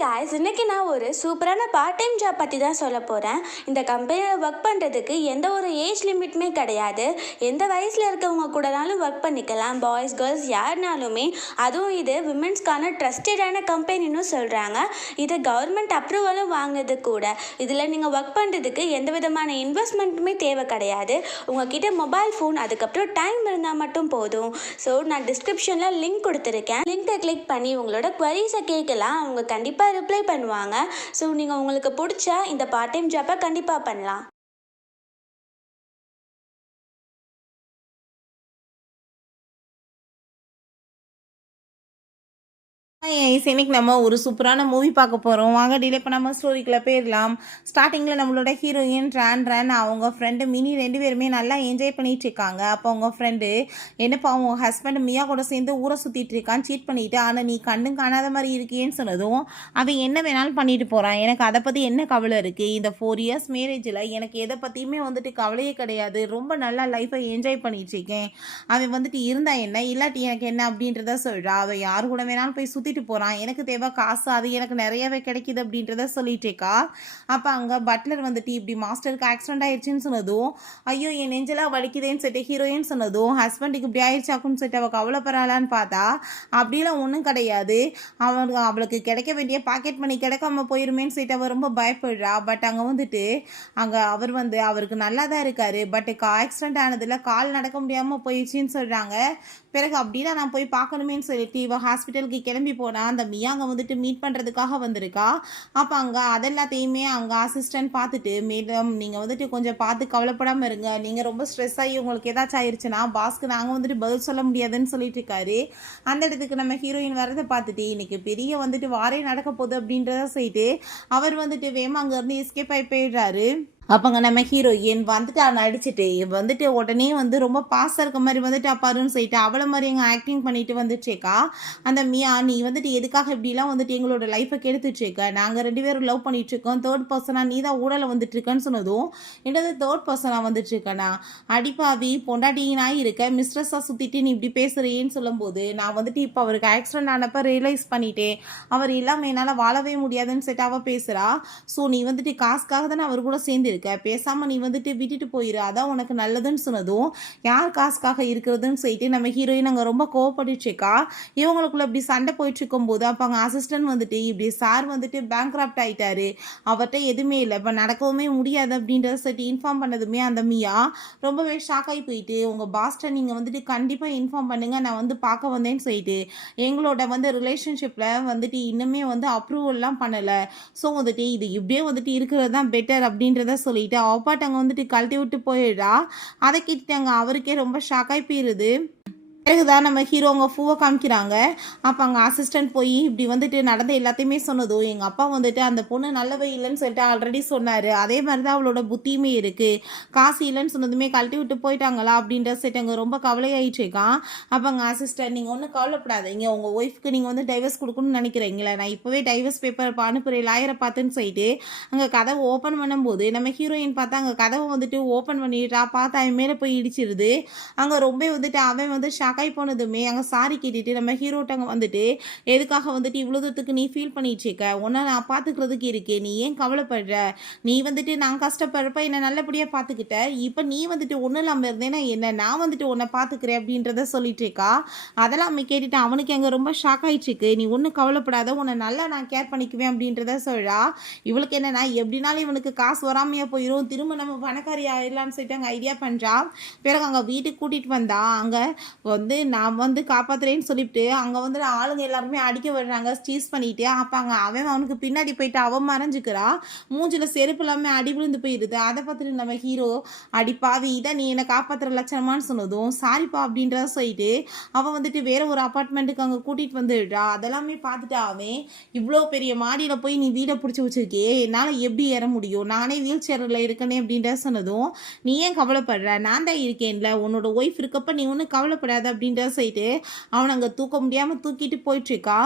Guys, இன்னைக்கு நான் ஒரு சூப்பரான பார்ட் டைம் ஜாப் பற்றி தான் சொல்ல போகிறேன். இந்த கம்பெனியில் ஒர்க் பண்ணுறதுக்கு எந்த ஒரு ஏஜ் லிமிட்டுமே கிடையாது. எந்த வயசில் இருக்கவங்க கூடனாலும் ஒர்க் பண்ணிக்கலாம், பாய்ஸ் கேர்ள்ஸ் யாருனாலுமே. அதுவும் இது விமென்ஸ்க்கான ட்ரஸ்டடான கம்பெனின்னு சொல்கிறாங்க. இது கவர்மெண்ட் அப்ரூவலும் வாங்கினது கூட. இதில் நீங்கள் ஒர்க் பண்ணுறதுக்கு எந்த விதமான இன்வெஸ்ட்மெண்ட்டுமே தேவை கிடையாது. உங்ககிட்ட மொபைல் ஃபோன் அதுக்கப்புறம் டைம் இருந்தால் மட்டும் போதும். ஸோ நான் டிஸ்கிரிப்ஷனில் லிங்க் கொடுத்துருக்கேன். லிங்கை கிளிக் பண்ணி உங்களோட குவரிஸை கேட்கலாம். அவங்க கண்டிப்பாக ரிப்ளை பண்ணுவாங்க. ஸோ நீங்கள் உங்களுக்கு பிடிச்சா இந்த பார்ட் டைம் ஜாப்பை கண்டிப்பாக பண்ணலாம். இன்னைக்கு நம்ம ஒரு சூப்பரான மூவி பார்க்க போகிறோம். வாங்க டிலே பண்ணாமல் ஸ்டோரிக்குள்ளே போயிடலாம். ஸ்டார்டிங்கில் நம்மளோட ஹீரோயின் ரன் அவங்க ஃப்ரெண்டு மினி 2 பேருமே நல்லா என்ஜாய் பண்ணிகிட்டு இருக்காங்க. அப்போ அவங்க ஃப்ரெண்டு, என்னப்பா அவங்க ஹஸ்பண்ட் மியா கூட சேர்ந்து ஊரை சுற்றிட்டு இருக்கான், சீட் பண்ணிட்டு, ஆனால் நீ கண்ணும் காணாத மாதிரி இருக்கேன்னு சொன்னதும் அவன் என்ன வேணாலும் பண்ணிட்டு போகிறான், எனக்கு அதை பற்றி என்ன கவலை இருக்குது, இந்த 4 இயர்ஸ் மேரேஜில் எனக்கு எதை பற்றியுமே கவலையே கிடையாது, ரொம்ப நல்லா லைஃப்பை என்ஜாய் பண்ணிட்டு இருக்கேன், அவன் இருந்தா என்ன இல்லாட்டி எனக்கு என்ன அப்படின்றத சொல்கிறா, அவன் யார் கூட வேணாலும் போய் சுற்றி போகிறான், எனக்கு தேவை காசு, அது எனக்கு நிறையவே கிடைக்குது அப்படின்றத சொல்லிட்டேக்கா. அப்போ அங்கே பட்லர் இப்படி மாஸ்டருக்கு ஆக்சிடென்ட் ஆயிடுச்சுன்னு சொன்னதும், ஐயோ என் நெஞ்செல்லாம் வலிக்குதேன்னு சொல்லிட்டு ஹீரோயின் சொன்னதும், ஹஸ்பண்டுக்கு இப்படி ஆயிடுச்சாக்குன்னு சொல்லிட்டு அவள் கவலைப்படலான்னு பார்த்தா அப்படிலாம் ஒன்றும் கிடையாது, அவளுக்கு கிடைக்க வேண்டிய பாக்கெட் மணி கிடைக்காம போயிருமேன்னு சொல்லிட்டு அவள் ரொம்ப பயப்படுறா. பட் அங்கே அவர் அவருக்கு நல்லா தான் இருக்காரு, பட் ஆக்சிடென்ட் ஆனதில் கால் நடக்க முடியாமல் போயிடுச்சின்னு சொல்கிறாங்க. பிறகு அப்படின்னா நான் போய் பார்க்கணுமேன்னு சொல்லிட்டு இவள் ஹாஸ்பிட்டலுக்கு கிளம்பி போனால் அந்த மியா அங்கே மீட் பண்ணுறதுக்காக வந்திருக்கா. அப்போ அங்கே அதெல்லாத்தையுமே அங்கே அசிஸ்டன்ட் பார்த்துட்டு, மேடம் நீங்கள் கொஞ்சம் பார்த்து கவலைப்படாமல் இருங்க, நீங்கள் ரொம்ப ஸ்ட்ரெஸ் ஆகி உங்களுக்கு ஏதாச்சும் ஆயிடுச்சுன்னா பாஸ்க்கு நாங்கள் பதில் சொல்ல முடியாதுன்னு சொல்லிட்டு இருக்காரு. அந்த இடத்துக்கு நம்ம ஹீரோயின் வரதை பார்த்துட்டு இன்னைக்கு பெரிய வாரே நடக்க போகுது அப்படின்றத சொல்லிட்டு அவர் வேமா அங்கேருந்து எஸ்கேப் ஆகி போயிடுறாரு. அப்போங்க நம்ம ஹீரோயின் நடிச்சுட்டு உடனே ரொம்ப பாசம் இருக்க மாதிரி அப்பாருன்னு சொல்லிட்டு அவளை மாதிரி எங்கள் ஆக்டிங் பண்ணிட்டு வந்துச்சேக்கா. அந்த மியா, நீ எதுக்காக இப்படிலாம் எங்களோட லைஃப்பை கெடுத்துச்சேக்கா, நாங்கள் 2 பேரும் லவ் பண்ணிட்டு இருக்கோம், தேர்ட் பர்சனாக நீ தான் ஊழல இருக்கேன்னு சொன்னதும், என்னது தேர்ட் பர்சனாக இருக்கேண்ணா, அடிப்பாவி பொண்டாட்டினாக இருக்க மிஸ்ட்ரஸாக சுற்றிட்டு நீ இப்படி பேசுகிறேன்னு சொல்லும்போது, நான் இப்போ அவருக்கு ஆக்சிடென்ட் ஆனப்போ ரியலைஸ் பண்ணிட்டேன், அவர் இல்லாமல் என்னால் வாழவே முடியாதுன்னு சொல்லிட்டு அவள் பேசுகிறா. ஸோ நீ காசுக்காக தானே அவர் கூட சேர்ந்து பேசாம நீ விட்டுட்டு போயிரு, அதான் உனக்கு நல்லதுன்னு சொன்னதும், யார் காசுக்காக இருக்கிறதுன்னு சொல்லிட்டு நம்ம ஹீரோயின் அங்கே ரொம்ப கோவப்பட்டுச்சேக்கா. இவங்களுக்குள்ள இப்படி சண்டை போயிட்டு இருக்கும் போது அப்போ அங்கே அசிஸ்டன்ட் இப்படி சார் பேங்க்ராப்ட் ஆயிட்டாரு, அவர்கிட்ட எதுவுமே இல்லை, இப்போ நடக்கவுமே முடியாது அப்படின்றத சொல்லிட்டு இன்ஃபார்ம் பண்ணதுமே அந்த மியா ரொம்பவே ஷாக் ஆகி போயிட்டு, உங்கள் பாஸ்டர் நீங்கள் கண்டிப்பாக இன்ஃபார்ம் பண்ணுங்க, நான் பார்க்க வந்தேன்னு சொல்லிட்டு எங்களோட ரிலேஷன்ஷிப்பில் இன்னுமே அப்ரூவல்லாம் பண்ணலை, ஸோ இது இப்படியே இருக்கிறது தான் பெட்டர் அப்படின்றத சொல்லிட்டு அப்பாட்ட அங்கே கழட்டி விட்டு போயிடுறா. அதை கிட்டாங்க அவருக்கே ரொம்ப ஷாக்காகி போயிடுது. பிறகுதான் நம்ம ஹீரோ அவங்க பூவை காமிக்கிறாங்க. அப்போ அங்கே அசிஸ்டன்ட் போய் இப்படி நடந்த எல்லாத்தையுமே சொன்னதும், எங்கள் அப்பா அந்த பொண்ணு நல்லவே இல்லைன்னு சொல்லிட்டு ஆல்ரெடி சொன்னார், அதே மாதிரி தான் அவளோட புத்தியுமே இருக்குது, காசு இல்லைன்னு சொன்னதுமே கழட்டி விட்டு போயிட்டாங்களா அப்படின்ற செட் அங்கே ரொம்ப கவலையாயிடுச்சுக்கான். அப்போ அங்கே அசிஸ்டன்ட், நீங்கள் ஒன்றும் கவலைப்படாதீங்க, உங்கள் ஒய்ஃப்க்கு நீங்கள் டைவர்ஸ் கொடுக்கணும்னு நினைக்கிறீங்களே, நான் இப்போவே டைவர்ஸ் பேப்பர் அனுப்புகிறேன் லாயரை பார்த்துன்னு சொல்லிட்டு அங்கே கதவை ஓப்பன் பண்ணும்போது நம்ம ஹீரோயின் பார்த்தா அங்கே கதவை ஓப்பன் பண்ணிட்டா, பார்த்தா அவன் மேலே போய் இடிச்சிருது. அங்கே ரொம்ப அவன் ஷாக்காய் போனதுமே அங்கே சாரி கேட்டுட்டு நம்ம ஹீரோட்டங்க எதுக்காக இவ்வளோ தூரத்துக்கு நீ ஃபீல் பண்ணிட்டுருக்க, உன்னை நான் பார்த்துக்கிறதுக்கு இருக்கே, நீ ஏன் கவலைப்படுற, நீ நான் கஷ்டப்படுறப்ப என்னை நல்லபடியாக பார்த்துக்கிட்ட, இப்போ நீ ஒன்றும் இல்லாமல் இருந்தேன்னா என்ன, நான் உன்னை பார்த்துக்கிறேன் அப்படின்றத சொல்லிட்டு இருக்கா. அதெல்லாம் கேட்டுட்டு அவனுக்கு அங்கே ரொம்ப ஷாக் ஆகிட்டுருக்கு. நீ ஒன்றும் கவலைப்படாத, உன்னை நல்லா நான் கேர் பண்ணிக்குவேன் அப்படின்றத சொல்கிறா. இவளுக்கு என்னன்னா எப்படினாலும் இவனுக்கு காசு வராமையாக போயிடும், திரும்ப நம்ம பணக்காரி ஆயிடலான்னு சொல்லிட்டு அங்கே ஐடியா பண்ணுறா. பிறகு அங்கே வீட்டுக்கு கூட்டிகிட்டு வந்தா அங்கே நான் காப்பாத்துறேன்னு சொல்லிட்டு அங்கே ஆளுங்க எல்லாருமே அடிக்க விடுறாங்க, ஸ்டீஸ் பண்ணிட்டு. அப்போ அங்கே அவனுக்கு பின்னாடி போயிட்டு அவன் மறைஞ்சிக்கிறா, மூஞ்சில் செருப்பு இல்லாமல் அடி விழுந்து போயிடுது. அதை பார்த்துட்டு நம்ம ஹீரோ, அடிப்பாவி இதான் நீ என்னை காப்பாற்றுற லட்சணமானு சொன்னதும், சாரிப்பா அப்படின்றத சொல்லிட்டு அவன் வேற ஒரு அப்பார்ட்மெண்ட்டுக்கு அங்கே கூட்டிகிட்டு வந்துடுறா. அதெல்லாமே பார்த்துட்டு அவன், இவ்வளோ பெரிய மாடியில் போய் நீ வீடை பிடிச்சி வச்சிருக்கே, என்னால் எப்படி ஏற முடியும், நானே வீல் சேரில் இருக்கனே அப்படின்ற சொன்னதும், நீ ஏன் கவலைப்படுற, நான் தான் இருக்கேன்ல, உன்னோட ஒய்ஃப் இருக்கப்ப நீ ஒன்றும் கவலைப்படாத அப்படின்ற சொல்லிட்டு அவனை அங்கே தூக்க முடியாமல் தூக்கிட்டு போயிட்டுருக்கா.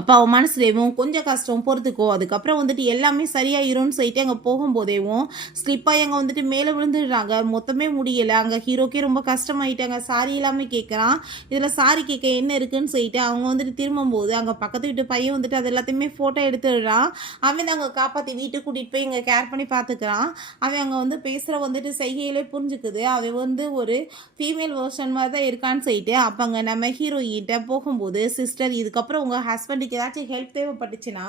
அப்போ அவன் மனசுலேயும் கொஞ்சம் கஷ்டம் பொறுத்துக்கோ, அதுக்கப்புறம் வந்துட்டு எல்லாமே சரியாயிரும்னு சொல்லிட்டு அங்கே போகும்போதேவும் ஸ்லிப்பாகி அங்கே வந்துட்டு மேலே விழுந்துடுறாங்க. மொத்தமே முடியலை. அங்கே ஹீரோக்கே ரொம்ப கஷ்டமாயிட்டாங்க. சாரி எல்லாமே கேட்குறான். இதில் சாரி கேட்க என்ன இருக்குன்னு சொல்லிட்டு அவங்க வந்துட்டு திரும்பும்போது அங்கே பக்கத்து வீட்டு பையன் வந்துட்டு அது எல்லாத்தையுமே ஃபோட்டோ எடுத்துடுறான். அவன் அங்கே காப்பாற்றி வீட்டுக்கு கூட்டிகிட்டு போய் இங்கே கேர் பண்ணி பார்த்துக்கிறான். அவன் அங்கே வந்து பேசுகிற வந்துட்டு செய்கையிலே புரிஞ்சுக்குது அவன் வந்து ஒரு ஃபீமேல் வெர்ஷன் மாதிரி தான் இருக்கான்னு சொல்லிட்டு. அப்போ அங்கே நம்ம ஹீரோயின்கிட்ட போகும்போது, சிஸ்டர் இதுக்கப்புறம் உங்கள் ஹஸ்பண்டுக்கு ஏதாச்சும் ஹெல்ப் தேவைப்பட்டுச்சுன்னா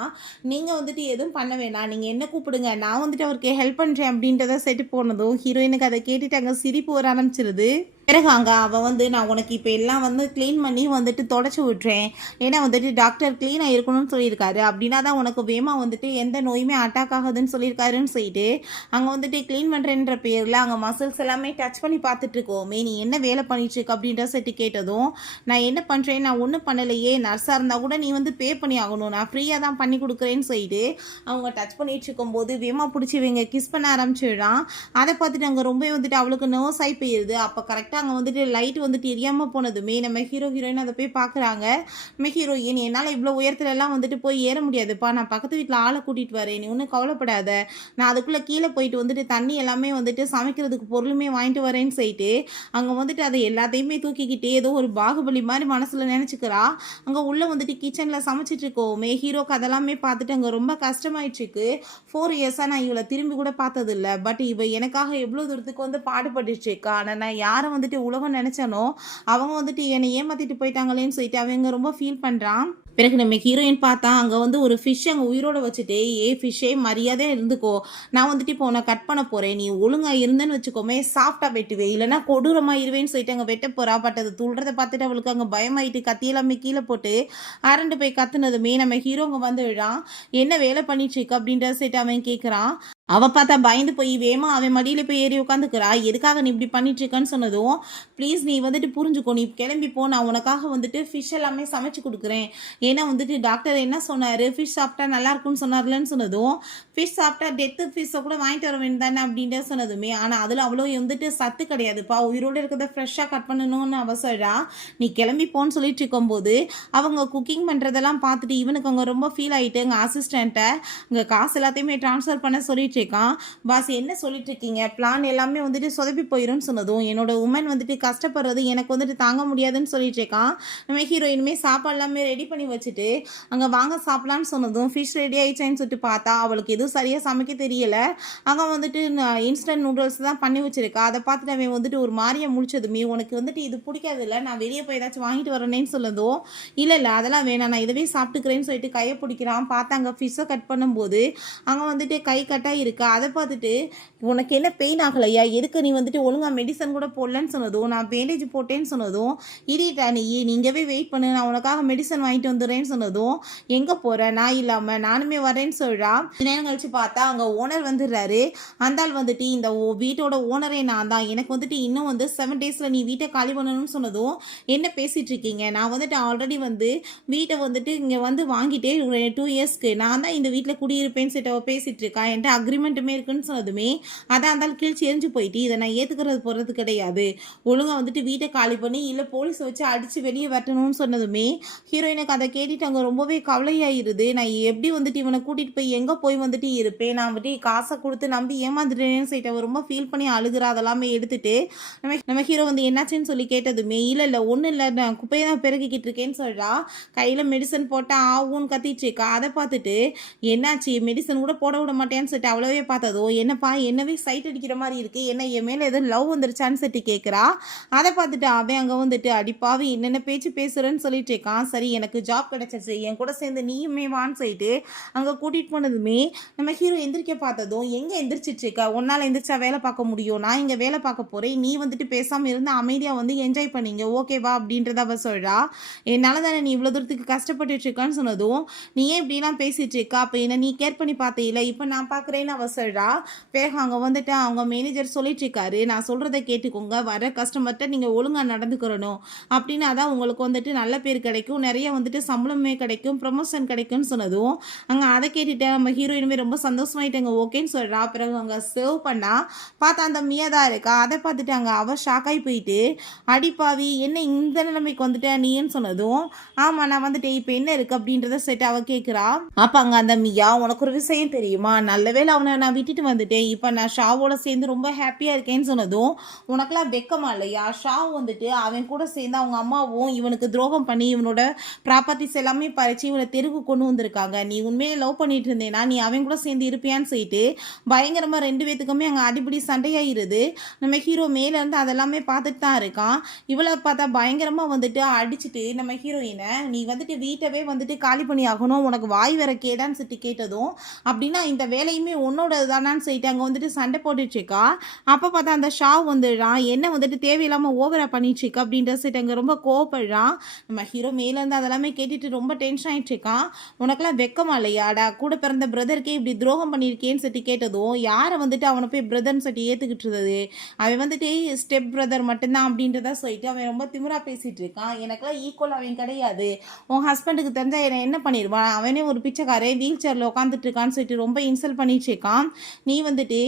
நீங்கள் வந்துட்டு எதுவும் பண்ண வேணாம், நீங்கள் என்ன கூப்பிடுங்க, நான் வந்துட்டு அவருக்கு ஹெல்ப் பண்ணுறேன் அப்படின்றத செட்டு போனதும் ஹீரோயினுக்கு அதை கேட்டுட்டு அங்கே சிரிப்பு வர ஆரம்பிச்சிருது. பிறகு அங்கே அவள் வந்து நான் உனக்கு இப்போ எல்லாம் வந்து க்ளீன் பண்ணி வந்துட்டு தொடச்சி விட்றேன், ஏன்னா வந்துட்டு டாக்டர் க்ளீனாக இருக்கணும்னு சொல்லியிருக்காரு, அப்படின்னா தான் உனக்கு வேகமாக வந்துட்டு எந்த நோயுமே அட்டாக் ஆகுதுன்னு சொல்லியிருக்காருன்னு சொல்லிட்டு அங்கே வந்துட்டு க்ளீன் பண்ணுறேன்ற பேரில் அங்கே மசில்ஸ் எல்லாமே டச் பண்ணி பார்த்துட்ருக்கோமே, நீ என்ன வேலை பண்ணிட்டுருக்கு அப்படின்ற செட்டு கேட்டதும் நான் என்ன பண்ணுறேன், நான் ஒன்றும் பண்ணலையே, நர்ஸாக இருந்தால் கூட நீ வந்து பே பண்ணி ஆகணும், நான் ஃப்ரீயாக தான் பண்ணி கொடுக்குறேன்னு சொல்லிட்டு அவங்க டச் பண்ணிட்டு இருக்கும்போது வேகமாக பிடிச்சி இவங்க கிஸ் பண்ண ஆரம்பிச்சிடுறான். அதை பார்த்துட்டு அங்கே ரொம்ப வந்துட்டு அவளுக்கு நர்வஸ் ஆகி போயிடுது. அப்போ கரெக்டாக அங்கே வந்துட்டு லைட் வந்துட்டு எரியாமல் போனதுமே நம்ம ஹீரோயின் அதை போய் பார்க்குறாங்க. நம்ம ஹீரோயின் என்னால் இவ்வளோ உயரத்துலலாம் வந்துட்டு போய் ஏற முடியாதுப்பா, நான் பக்கத்து வீட்டில் ஆளை கூட்டிகிட்டு வரேன், நீ ஒன்றும் கவலைப்படாத, நான் அதுக்குள்ளே கீழே போயிட்டு வந்துட்டு தண்ணி எல்லாமே வந்துட்டு சமைக்கிறதுக்கு பொருளுமே வாங்கிட்டு வரேன்னு சொல்லிட்டு அங்கே வந்துட்டு அதை எல்லாத்தையுமே தூக்கிக்கிட்டு ஏதோ ஒரு பாகுபலி மாதிரி மனசில் நினச்சிக்கிறா. அங்கே உள்ளே வந்துட்டு கிச்சனில் சமைச்சிட்டு இருக்கோமே ஹீரோக்கு அதெல்லாமே பார்த்துட்டு அங்கே ரொம்ப கஷ்டமாயிடுச்சுக்கு. 4 இயர்ஸாக நான் இவளை திரும்பி கூட பார்த்ததில்ல, பட் இவ எனக்காக எவ்வளோ தூரத்துக்கு வந்து பாடுபட்டுருக்கா, ஆனால் நான் யாரை வந்துட்டு உலகம் நினைச்சனோ அவங்க வந்துட்டு என்னை ஏமாத்திட்டு போயிட்டாங்களேன்னு சொல்லிட்டு அவங்க ரொம்ப ஃபீல் பண்றான். பிறகு நம்ம ஹீரோயின் பார்த்தா அங்கே வந்து ஒரு ஃபிஷ் அங்கே உயிரோட வச்சுட்டு, ஃபிஷ்ஷே மரியாதையாக இருந்துக்கோ, நான் வந்துட்டு இப்போ உன்னை கட் பண்ண போகிறேன், நீ ஒழுங்காக இருந்தேன்னு வச்சுக்கோமே சாஃப்டாக வெட்டுவேன், இல்லைனா கொடூரமாக இருவேன்னு சொல்லிட்டு அங்கே வெட்ட போகிறா. பட் அது துள்றதை பார்த்துட்டு அவளுக்கு அங்கே பயமாயிட்டு கத்தியெல்லாமே கீழே போட்டு அரண்டு போய் கத்துனதுமே நம்ம ஹீரோ அங்கே வந்து விழான். என்ன வேலை பண்ணிட்டு இருக்கு அப்படின்றத சொல்லிட்டு அவன் கேட்குறான். அவள் பார்த்தா பயந்து போய் வேமா அவன் மடியில் போய் ஏறி உட்காந்துக்கிறா. எதுக்காக நீ இப்படி பண்ணிட்டு இருக்கன்னு சொன்னதும், ப்ளீஸ் நீ வந்துட்டு புரிஞ்சுக்கோ, நீ கிளம்பிப்போ, நான் உனக்காக வந்துட்டு ஃபிஷ் எல்லாமே சமைச்சு கொடுக்குறேன், ஏன்னா வந்துட்டு டாக்டர் என்ன சொன்னார், ஃபிஷ் சாப்பிட்டா நல்லா இருக்கும்னு சொன்னார்லன்னு சொன்னதும், ஃபிஷ் சாப்பிட்டா டெத்து ஃபிஷ்ஷை கூட வாங்கிட்டு வர வேண்டியது தானே அப்படின்ட்டு சொன்னதுமே, ஆனால் அதில் அவ்வளோ வந்துட்டு சத்து கிடையாதுப்பா, உயிரோடு இருக்கிறத ஃப்ரெஷ்ஷாக கட் பண்ணணும்னு அவசரா, நீ கிளம்பிப்போன்னு சொல்லிட்டு இருக்கும்போது அவங்க குக்கிங் பண்ணுறதெல்லாம் பார்த்துட்டு இவனுக்கு அங்கே ரொம்ப ஃபீல் ஆகிட்டு எங்கள் அசிஸ்டண்ட்டை இங்கே காசு எல்லாத்தையுமே ட்ரான்ஸ்ஃபர் பண்ண சொல்லிட்டு இருக்கான். பாஸ் என்ன சொல்லிட்டு இருக்கீங்க, பிளான் எல்லாமே வந்துட்டு சொதப்பி போயிடும்னு சொன்னதும், என்னோட உமன் வந்துட்டு கஷ்டப்படுறது எனக்கு வந்துட்டு தாங்க முடியாதுன்னு சொல்லிட்டு இருக்கான். நம்ம ஹீரோயினுமே சாப்பாடு எல்லாமே ரெடி பண்ணி வச்சுட்டு அங்கே வாங்க சாப்பிடலான்னு சொன்னதும் ஃபிஷ் ரெடி ஆயிடுச்சேன்னு சொல்லிட்டு பார்த்தா அவளுக்கு எதுவும் சரியாக சமைக்க தெரியல. அங்கே வந்துட்டு இன்ஸ்டன்ட் நூடுல்ஸ் தான் பண்ணி வச்சிருக்கா. அதை பார்த்துட்டு அவன் வந்துட்டு ஒரு மாதிரியை முடிச்சதுமே, உனக்கு வந்துட்டு இது பிடிக்காது இல்லை, நான் வெளியே போய் ஏதாச்சும் வாங்கிட்டு வரேன்னு சொல்லதும், இல்லை அதெல்லாம் வேணாம், நான் இதவே சாப்பிட்டுக்கிறேன்னு சொல்லிட்டு கையை பிடிக்கிறான். பார்த்தா அங்கே ஃபிஷ்ஷை கட் பண்ணும்போது அங்கே வந்துட்டு கை கட்டாக இருக்கா. அதை பார்த்துட்டு உனக்கு என்ன பெயின் ஆகலையா, எதுக்கு நீ வந்துட்டு ஒழுங்காக மெடிசன் கூட போடலன்னு சொன்னதும், நான் பேண்டேஜ் போட்டேன்னு சொன்னதும், இடிட்டா நீங்கவே வெயிட் பண்ணு, நான் உனக்காக மெடிசன் வாங்கிட்டு வந்துடுறேன்னு சொன்னதும், எங்கே போகிற, நான் இல்லாமல் நானுமே வரேன்னு சொல்கிறா. நேரம் கழிச்சு பார்த்தா அங்கே ஓனர் வந்துடுறாரு. அந்தாள் வந்துட்டு இந்த வீட்டோட ஓனரே நான் தான், எனக்கு வந்துட்டு இன்னும் வந்து 7 டேஸில் நீ வீட்டை காலி பண்ணணும்னு சொன்னதும், என்ன பேசிகிட்டு இருக்கீங்க, நான் வந்துட்டு ஆல்ரெடி வந்து வீட்டை வந்துட்டு இங்கே வந்து வாங்கிட்டே 2 இயர்ஸ்க்கு நான் தான் இந்த வீட்டில் குடியிருப்பேன்னு சொல்லிட்டு பேசிகிட்டு இருக்கா, என்கிட்ட அக்ரிமெண்ட்டுமே இருக்குன்னு சொன்னதுமே, அதான் இருந்தாலும் கீழ்ச்சி எரிஞ்சு போயிட்டு இதை நான் ஏற்றுக்கிறது போகிறது கிடையாது, ஒழுங்காக வந்துட்டு வீட்டை காலி பண்ணி இல்லை போலீஸ் வச்சு அடித்து வெளியே வரணும்னு சொன்னதுமே ஹீரோயினுக்கு அதை கேட்டுட்டு அங்கே ரொம்பவே கவலையாயிருது. நான் எப்படி வந்துட்டு இவனை கூட்டிகிட்டு போய் எங்கே போய் வந்துட்டு இருப்பேன், நான் வந்துட்டு காசை கொடுத்து நம்பி ஏமாந்துட்டேன்னு சொல்லிட்டு அவள் ரொம்ப ஃபீல் பண்ணி அழுகிறா. அதெல்லாமே எடுத்துட்டு நம்ம ஹீரோ வந்து என்னாச்சுன்னு சொல்லி கேட்டதுமே, இல்லை ஒன்றும் இல்லை, நான் குப்பையை தான் பெருகிக்கிட்டு இருக்கேன்னு சொல்கிறா. கையில் மெடிசன் போட்டால் ஆகும்னு கத்திட்டு இருக்கா. அதை பார்த்துட்டு என்னாச்சு, மெடிசன் கூட போட விட மாட்டேன்னு சொல்லிட்டு அவ்வளோவே பார்த்ததோ, என்னப்பா என்னவே சைட் அடிக்கிற மாதிரி இருக்குது, என்ன என் மேலே எதுவும் லவ் வந்துருச்சான்னு சொல்லிட்டு கேட்குறா. அதை பார்த்துட்டு அவன் அங்கே வந்துட்டு அடிப்பாவி என்னென்ன பேச்சு பேசுகிறேன்னு சொல்லிட்டு இருக்கான். சரி எனக்கு ஜாப் கிடச்சிச்சு, என் கூட சேர்ந்து நீயுமே வான்னு சொல்லிட்டு அங்கே கூட்டிகிட்டு போனதுமே நம்ம ஹீரோ எந்திரிக்க பார்த்ததும், எங்கே எந்திரிச்சிட்டு இருக்கா, உன்னால் எந்திரிச்சா வேலை பார்க்க முடியும், நான் இங்கே வேலை பார்க்க போகிறேன், நீ வந்துட்டு பேசாமல் இருந்து அமைதியாக வந்து என்ஜாய் பண்ணிங்க ஓகேவா அப்படின்றத அவள் சொல்கிறா. என்னால் தானே நீ இவ்வளோ தூரத்துக்கு கஷ்டப்பட்டுட்டு இருக்கான்னு சொன்னதும், நீ ஏன் இப்படிலாம் பேசிகிட்டு இருக்கா, அப்போ என்ன நீ கேர் பண்ணி பார்த்தே இல்லை, இப்போ நான் பார்க்குறேன் ஓகேன்னு அவ சொல்கிறா. பிறகு அங்கே வந்துட்டு அவங்க மேனேஜர் சொல்லிட்டு இருக்காரு, நான் சொல்கிறத கேட்டுக்கோங்க, வர கஸ்டமர்கிட்ட நீங்கள் ஒழுங்காக நடந்துக்கிறணும், அப்படின்னா தான் உங்களுக்கு வந்துட்டு நல்ல பேர் கிடைக்கும், நிறைய வந்துட்டு சம்பளமே கிடைக்கும், ப்ரமோஷன் கிடைக்கும்னு சொன்னதும் அங்கே அதை கேட்டுட்டு நம்ம ஹீரோயினுமே ரொம்ப சந்தோஷமாயிட்டாங்க, ஓகேன்னு சொல்கிறா. பிறகு அங்கே சர்வ் பண்ணா பார்த்தா அந்த மியா தான் இருக்கா. அதை பார்த்துட்டு அங்கே அவள் ஷாக்காகி போயிட்டு, அடிப்பாவி என்ன இந்த நிலைமைக்கு வந்துட்ட நீன்னு சொன்னதும், ஆமாம் நான் வந்துட்டேன், இப்போ என்ன இருக்குது அப்படின்றத செட் அவள் கேட்குறா. அப்போ அங்கே அந்த மியா, உனக்கு ஒரு விஷயம் தெரியுமா, நல்ல வேளை அவனை நான் விட்டுட்டு வந்துட்டேன், இப்போ நான் ஷாவோட சேர்ந்து ரொம்ப ஹாப்பியாக இருக்கேன்னு சொன்னதும், உனக்கெல்லாம் வெக்கமா இல்லையா, ஷாவ் வந்துட்டு அவன் கூட சேர்ந்து அவங்க அம்மாவும் இவனுக்கு துரோகம் பண்ணி இவனோட ப்ராப்பர்ட்டிஸ் எல்லாமே பறித்து இவனை தெருவுக்கு கொண்டு வந்திருக்காங்க, நீ உண்மையிலே லவ் பண்ணிட்டு இருந்தேனா நீ அவன் கூட சேர்ந்து இருப்பியான்னு சொல்லிட்டு பயங்கரமாக ரெண்டு பேத்துக்குமே அங்கே அடிப்படி சண்டையாயிருது. நம்ம ஹீரோ மேலேருந்து அதெல்லாமே பார்த்துட்டு தான் இருக்கான். இவளை பார்த்தா பயங்கரமாக வந்துட்டு அடிச்சுட்டு நம்ம ஹீரோயினை, நீ வந்துட்டு வீட்டவே வந்துட்டு காலி பண்ணி ஆகணும், உனக்கு வாய் வேற கேடான்னு சொல்லிட்டு கேட்டதும், அப்படின்னா இந்த வேலையுமே உன்னோட தானான்னு சொல்லிட்டு அங்கே வந்துட்டு சண்டை போட்டுட்ருக்கா. அப்போ பார்த்தா அந்த ஷாவ் வந்துடுறான், என்ன வந்துட்டு தேவையில்லாமல் ஓவராக பண்ணிட்டுருக்கா அப்படின்ற சொல்லிட்டு அங்கே ரொம்ப கோவப்படுறான். நம்ம ஹீரோ மேலேருந்து அதெல்லாமே கேட்டுட்டு ரொம்ப டென்ஷன் ஆகிட்டு இருக்கான். உனக்கெல்லாம் வெக்கமா இல்லையாடா, கூட பிறந்த பிரதருக்கே இப்படி துரோகம் பண்ணியிருக்கேன்னு சொல்லிட்டு கேட்டதும், யாரை வந்துட்டு அவனை போய் பிரதர்னு சொல்லிட்டு ஏற்றுக்கிட்டு இருந்தது, அவன் வந்துட்டு ஸ்டெப் பிரதர் மட்டும்தான் அப்படின்றத சொல்லிட்டு அவன் ரொம்ப திமிரா பேசிகிட்டு இருக்கான். எனக்கெல்லாம் ஈக்குவல் அவன் கிடையாது, உன் ஹஸ்பண்டுக்கு தெரிஞ்சால் என்னை என்ன பண்ணிடுவான், அவனே ஒரு பிச்சைக்காரன் வீல் சேரில் உட்காந்துட்டு இருக்கான்னு சொல்லிட்டு ரொம்ப இன்சல்ட் பண்ணிட்டு இருக்கான். நீ வந்துட்டு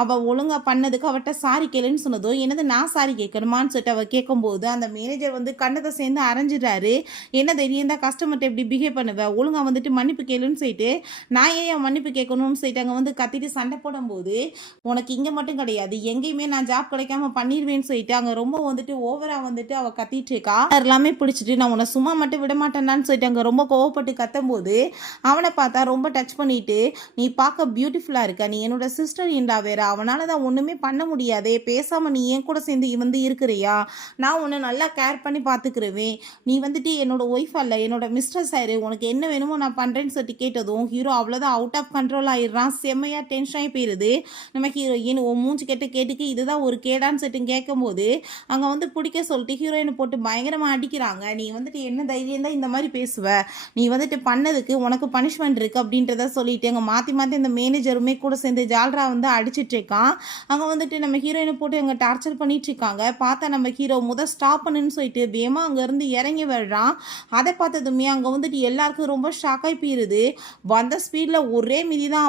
அவள் ஒழுங்காக பண்ணதுக்கு அவட்ட சாரி கேளுன்னு சொன்னதோ, என்னது நான் சாரி கேட்கணுமான்னு சொல்லிட்டு அவள் கேட்கும்போது அந்த மேனேஜர் வந்து கண்ணத்தை சேர்ந்து அரைஞ்சிடுறாரு. என்ன தெரியும் தான் கஸ்டமர்கிட்ட எப்படி பிஹேவ் பண்ணுவேன், ஒழுங்காக வந்துட்டு மன்னிப்பு கேளுன்னு சொல்லிட்டு, நான் ஏன் மன்னிப்பு கேட்கணும்னு சொல்லிட்டு அங்கே வந்து கத்திட்டு சண்டை போடும்போது, உனக்கு இங்கே மட்டும் கிடையாது எங்கேயுமே நான் ஜாப் கிடைக்காம பண்ணிடுவேன்னு சொல்லிட்டு அங்கே ரொம்ப வந்துட்டு ஓவராக வந்துட்டு அவள் கத்திட்டு இருக்கா. எல்லாமே பிடிச்சிட்டு நான் உன்னை சும்மா மட்டும் விட மாட்டேன்னான்னு சொல்லிட்டு அங்கே ரொம்ப கோவப்பட்டு கத்தும்போது, அவனை பார்த்தா ரொம்ப டச் பண்ணிட்டு, நீ பார்க்க பியூட்டிஃபுல்லாக இருக்க, நீ என்னோட சிஸ்டர் இன்டா வேற, அவனால தான் ஒன்றுமே பண்ண முடியாதே, பேசாமல் நீ என் கூட சேர்ந்து வந்து இருக்கிறியா, நான் உன்னை நல்லா கேர் பண்ணி பார்த்துக்கிருவேன், நீ வந்துட்டு என்னோட ஒய்ஃப் அல்ல என்னோட மிஸ்டர்ஸ் ஆயிரு, உனக்கு என்ன வேணுமோ நான் பண்ணுறேன்னு சொல்லிட்டு கேட்டதும் ஹீரோ அவ்வளோதான் அவுட் ஆஃப் கண்ட்ரோல் ஆயிடுறான். செம்மையாக டென்ஷன் ஆகி போயிடுது. நம்ம ஹீரோயின் உன் மூஞ்சி கேட்டுக்கு இதுதான் ஒரு கேடான்னு சொல்லிட்டு கேட்கும்போது அங்கே வந்து பிடிக்க சொல்லிட்டு ஹீரோயினை போட்டு பயங்கரமாக அடிக்கிறாங்க. நீ வந்துட்டு என்ன தைரியம் தான் இந்த மாதிரி பேசுவ, நீ வந்துட்டு பண்ணதுக்கு உனக்கு பனிஷ்மெண்ட் இருக்குது அப்படின்றத சொல்லிட்டு அங்கே மாற்றி மாற்றி இந்த மேனேஜருமே கூட சேர்ந்து ஜால்ரா வந்து அடிச்சிட்டு இருக்கான். அங்கே வந்துட்டு நம்ம ஹீரோயினை போட்டு அங்கே டார்ச்சர் பண்ணிட்டு இருக்காங்க. பார்த்தா நம்ம ஹீரோ ஸ்டாப் பண்ணுன்னு சொல்லிட்டு வேமா அங்கேருந்து இறங்கி வர்றான். அதை பார்த்ததுமே அங்கே வந்துட்டு எல்லாருக்கும் ரொம்ப ஷாக்காகி போயிடுது. வந்த ஸ்பீடில் ஒரே மிதி தான்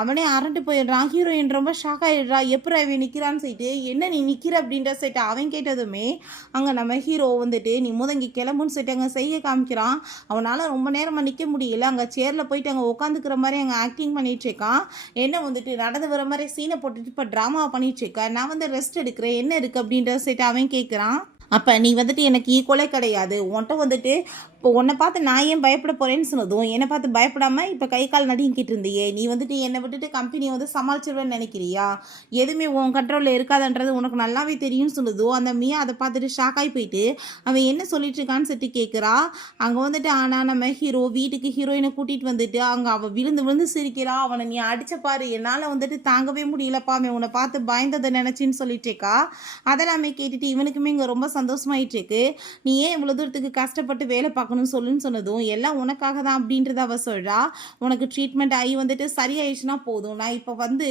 அவனே அரண்டு போயிடுறான். ஹீரோயின் ரொம்ப ஷாக் ஆகிடுறா, எப்படி அவன் நிற்கிறான்னு சொல்லிட்டு, என்ன நீ நிற்கிற அப்படின்ற சொல்லிட்டு அவன் கேட்டதுமே அங்கே நம்ம ஹீரோ வந்துட்டு நீ முதங்கி கிளம்புன்னு சொல்லிட்டு அங்கே செய்ய காமிக்கிறான். அவனால் ரொம்ப நேரமாக நிற்க முடியல, அங்கே சேரில் போயிட்டு அங்கே உட்காந்துக்கிற மாதிரி அங்கே ஆக்டிங் பண்ணிட்டு இருக்கான். என்ன வந்துட்டு நடந்து வர மாதிரி சீனை போட்டுட்டு இப்போ ட்ராமாவை பண்ணிட்டு இருக்கேன், நான் வந்து ரெஸ்ட் எடுக்கிறேன், என்ன இருக்குது அப்படின்ற சொல்லிட்டு அவன் கேட்குறான். அப்போ நீ வந்துட்டு எனக்கு ஈக்குவலே கிடையாது, உன்ட்ட வந்துட்டு இப்போ உன்னை பார்த்து நான் ஏன் பயப்பட போகிறேன்னு சொன்னதும், என்னை பார்த்து பயப்படாமல் இப்போ கை கால் நடுங்கிட்டு இருந்தியே, நீ வந்துட்டு என்னை விட்டுட்டு கம்பெனியை வந்து சமாளிச்சிருவேன்னு நினைக்கிறியா, எதுவுமே உன் கண்ட்ரோலில் இருக்காதுன்றது உனக்கு நல்லாவே தெரியும்னு சொன்னதும் அந்த மியா அதை பார்த்துட்டு ஷாக் ஆகி போயிட்டு அவன் என்ன சொல்லிட்டு இருக்கான்னு சொல்லிட்டு கேட்குறா. அங்கே வந்துட்டு ஆனால் நம்ம ஹீரோ வீட்டுக்கு ஹீரோயினை கூட்டிகிட்டு வந்துட்டு அங்கே அவள் விழுந்து விழுந்து சிரிக்கிறா. அவனை நீ அடிச்ச பாரு, என்னால் வந்துட்டு தாங்கவே முடியலப்பா, அவன் உன்னை பார்த்து பயந்ததை நினச்சின்னு சொல்லிட்டு இருக்கா. அதெல்லாமே கேட்டுட்டு இவனுக்குமே இங்கே ரொம்ப சந்தோஷமாயிட்டு இருக்கு. நீ ஏன் இவ்வளோ தூரத்துக்கு கஷ்டப்பட்டு வேலை பார்க்கணும்னு சொல்லுன்னு சொன்னதும், எல்லாம் உனக்காக தான் அப்படின்றத அவ சொல்கிறா. உனக்கு ட்ரீட்மெண்ட் ஆகி வந்துட்டு சரியாயிடுச்சுன்னா போதும், நான் இப்போ வந்து